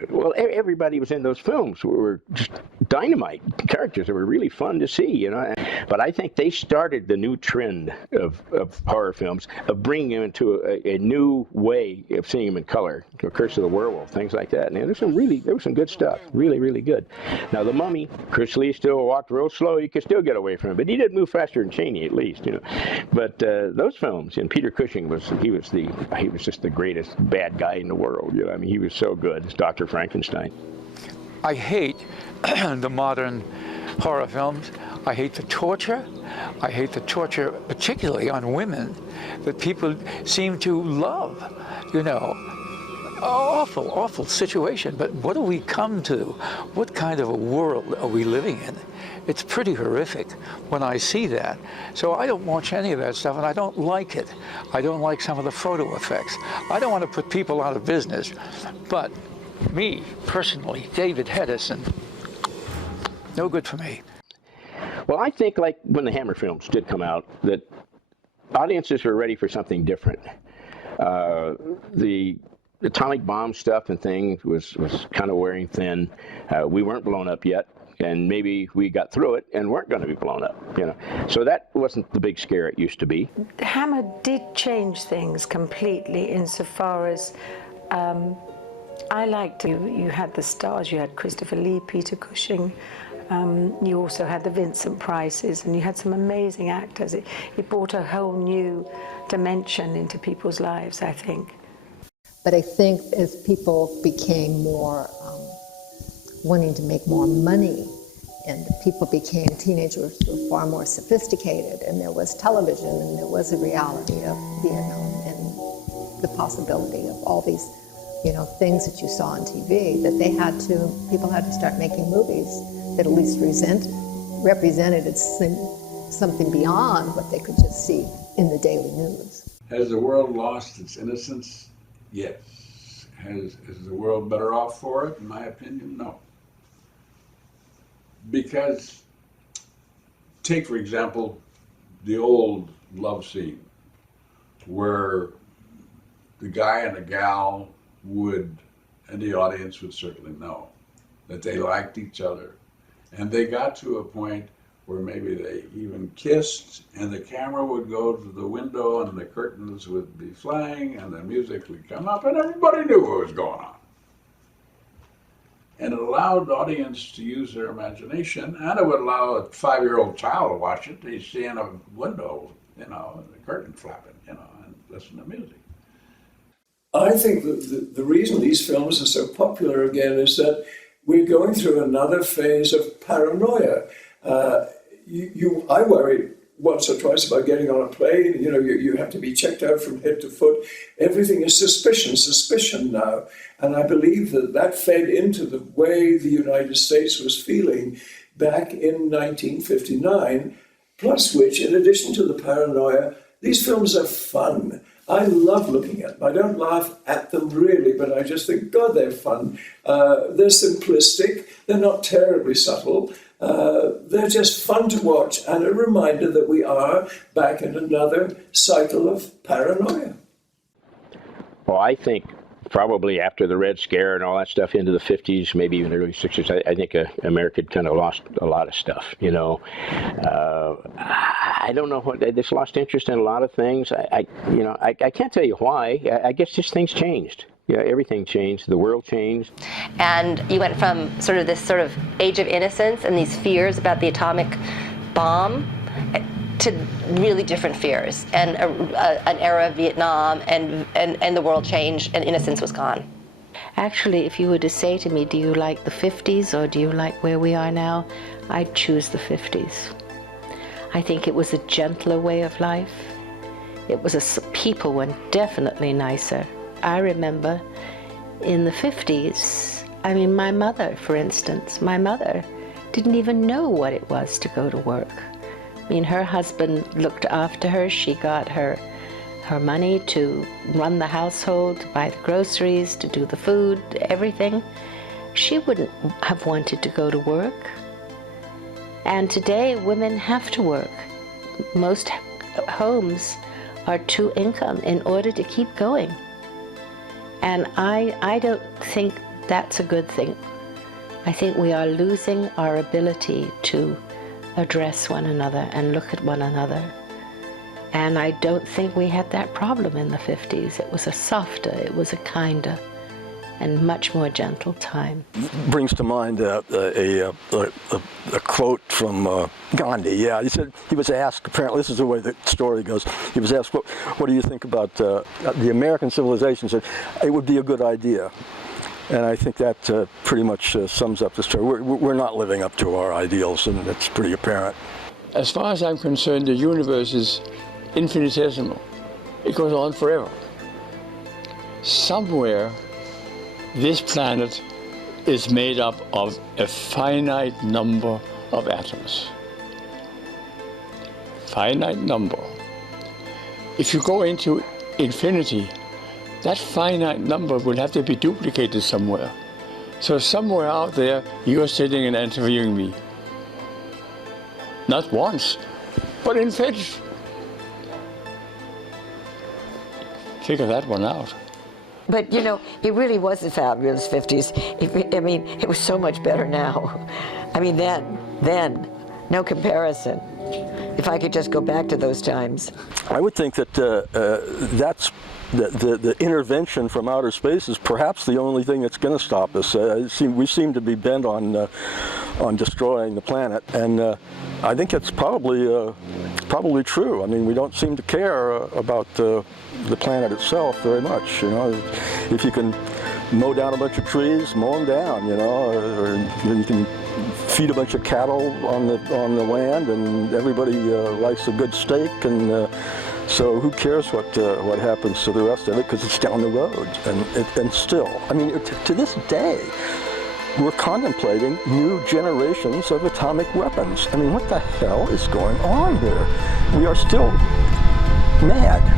Well, everybody was in those films who were just dynamite characters that were really fun to see, But I think they started the new trend of horror films, of bringing them into a new way of seeing them in color. Curse of the Werewolf, things like that. And there was some good stuff, really, really good. Now, The Mummy, Chris Lee still walked real slow. You could still get away from him, but he did move faster than Chaney, at least, But those films, and Peter Cushing he was just the greatest bad guy in the world. I mean, he was so good as Dr. Frankenstein. I hate the modern horror films. I hate the torture. I hate the torture, particularly on women, that people seem to love. Awful, awful situation. But what do we come to? What kind of a world are we living in? It's pretty horrific when I see that. So I don't watch any of that stuff, and I don't like it. I don't like some of the photo effects. I don't want to put people out of business, but me, personally, David Hedison, no good for me. Well, I think, like when the Hammer films did come out, that audiences were ready for something different. The atomic bomb stuff and things was kind of wearing thin. We weren't blown up yet, and maybe we got through it and weren't going to be blown up, So that wasn't the big scare it used to be. Hammer did change things completely insofar as I liked you had the stars. You had Christopher Lee, Peter Cushing. You also had the Vincent Prices, and you had some amazing actors. It brought a whole new dimension into people's lives, I think. But I think as people became more wanting to make more money, and people became, teenagers were far more sophisticated, and there was television, and there was a reality of Vietnam, and the possibility of all these, things that you saw on TV, that people had to start making movies that at least represented something beyond what they could just see in the daily news. Has the world lost its innocence? Yes. Is the world better off for it? In my opinion, no. Because, take for example, the old love scene where the guy and the gal would, and the audience would certainly know, that they liked each other. And they got to a point where maybe they even kissed, and the camera would go to the window and the curtains would be flying and the music would come up and everybody knew what was going on. And it allowed the audience to use their imagination, and it would allow a 5-year-old child to watch it. They see in a window, the curtain flapping, and listen to music. I think that the reason these films are so popular again is that we're going through another phase of paranoia. I worry once or twice about getting on a plane. You have to be checked out from head to foot. Everything is suspicion now. And I believe that fed into the way the United States was feeling back in 1959, plus which, in addition to the paranoia, These films are fun. I love looking at them. I don't laugh at them really, but I just think, God, they're fun. They're simplistic. They're not terribly subtle. They're just fun to watch and a reminder that we are back in another cycle of paranoia. Well, I think probably after the Red Scare and all that stuff into the 50s, maybe even early 60s, I think America kind of lost a lot of stuff, you know. I don't know what, they just lost interest in a lot of things. I can't tell you why. I guess just things changed. Yeah, everything changed. The world changed. And you went from sort of this sort of age of innocence and these fears about the atomic bomb to really different fears, and an era of Vietnam, and the world changed and innocence was gone. Actually, if you were to say to me, do you like the 50s or do you like where we are now, I'd choose the 50s. I think it was a gentler way of life. People were definitely nicer. I remember in the 50s, I mean, my mother, for instance, my mother didn't even know what it was to go to work. I mean, her husband looked after her. She got her money to run the household, to buy the groceries, to do the food, everything. She wouldn't have wanted to go to work. And today, women have to work. Most homes are two income in order to keep going. And I don't think that's a good thing. I think we are losing our ability to address one another and look at one another. And I don't think we had that problem in the 50s. It was a softer, it was a kinder, and much more gentle time. Brings to mind a quote from Gandhi. Yeah, he said, he was asked, apparently this is the way the story goes, he was asked, what do you think about the American civilization? He said, it would be a good idea. And I think that pretty much sums up the story. We're not living up to our ideals, and it's pretty apparent. As far as I'm concerned, the universe is infinitesimal. It goes on forever. Somewhere, this planet is made up of a finite number of atoms. Finite number. If you go into infinity, that finite number will have to be duplicated somewhere. So somewhere out there, you're sitting and interviewing me. Not once, but in fact, figure that one out. But you know, it really was the fabulous 50s. I mean, it was so much better now. I mean, then, no comparison. If I could just go back to those times. I would think that that's the intervention from outer space is perhaps the only thing that's going to stop us. We seem to be bent on destroying the planet, and I think it's probably true. I mean, we don't seem to care about the planet itself very much. You know, if you can mow down a bunch of trees, mow them down. You know, or you can feed a bunch of cattle on the land, and everybody likes a good steak, and so who cares what happens to the rest of it, because it's down the road. And still, I mean, to this day, we're contemplating new generations of atomic weapons. I mean, what the hell is going on here? We are still mad.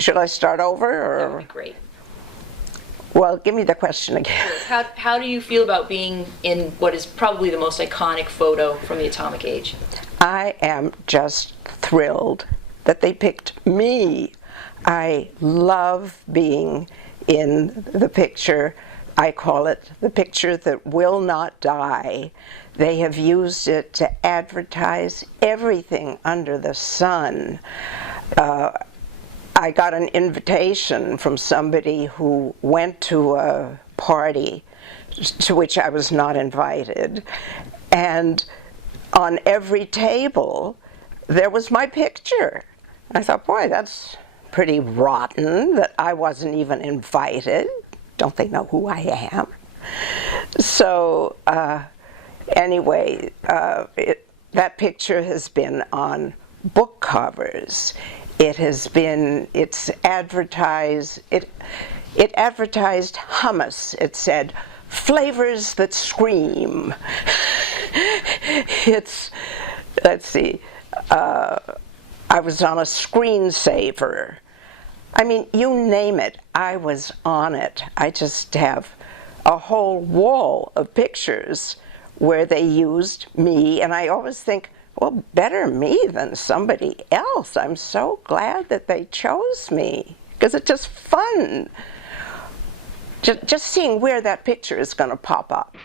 Should I start over? Or? That would be great. Well, give me the question again. How do you feel about being in what is probably the most iconic photo from the atomic age? I am just thrilled that they picked me. I love being in the picture. I call it the picture that will not die. They have used it to advertise everything under the sun. I got an invitation from somebody who went to a party to which I was not invited, and on every table there was my picture. I thought, boy, that's pretty rotten that I wasn't even invited. Don't they know who I am? So anyway, that picture has been on book covers. It's advertised, it advertised hummus. It said, flavors that scream. Let's see, I was on a screensaver. I mean, you name it, I was on it. I just have a whole wall of pictures where they used me, and I always think, well, better me than somebody else. I'm so glad that they chose me, because it's just fun. Just seeing where that picture is going to pop up.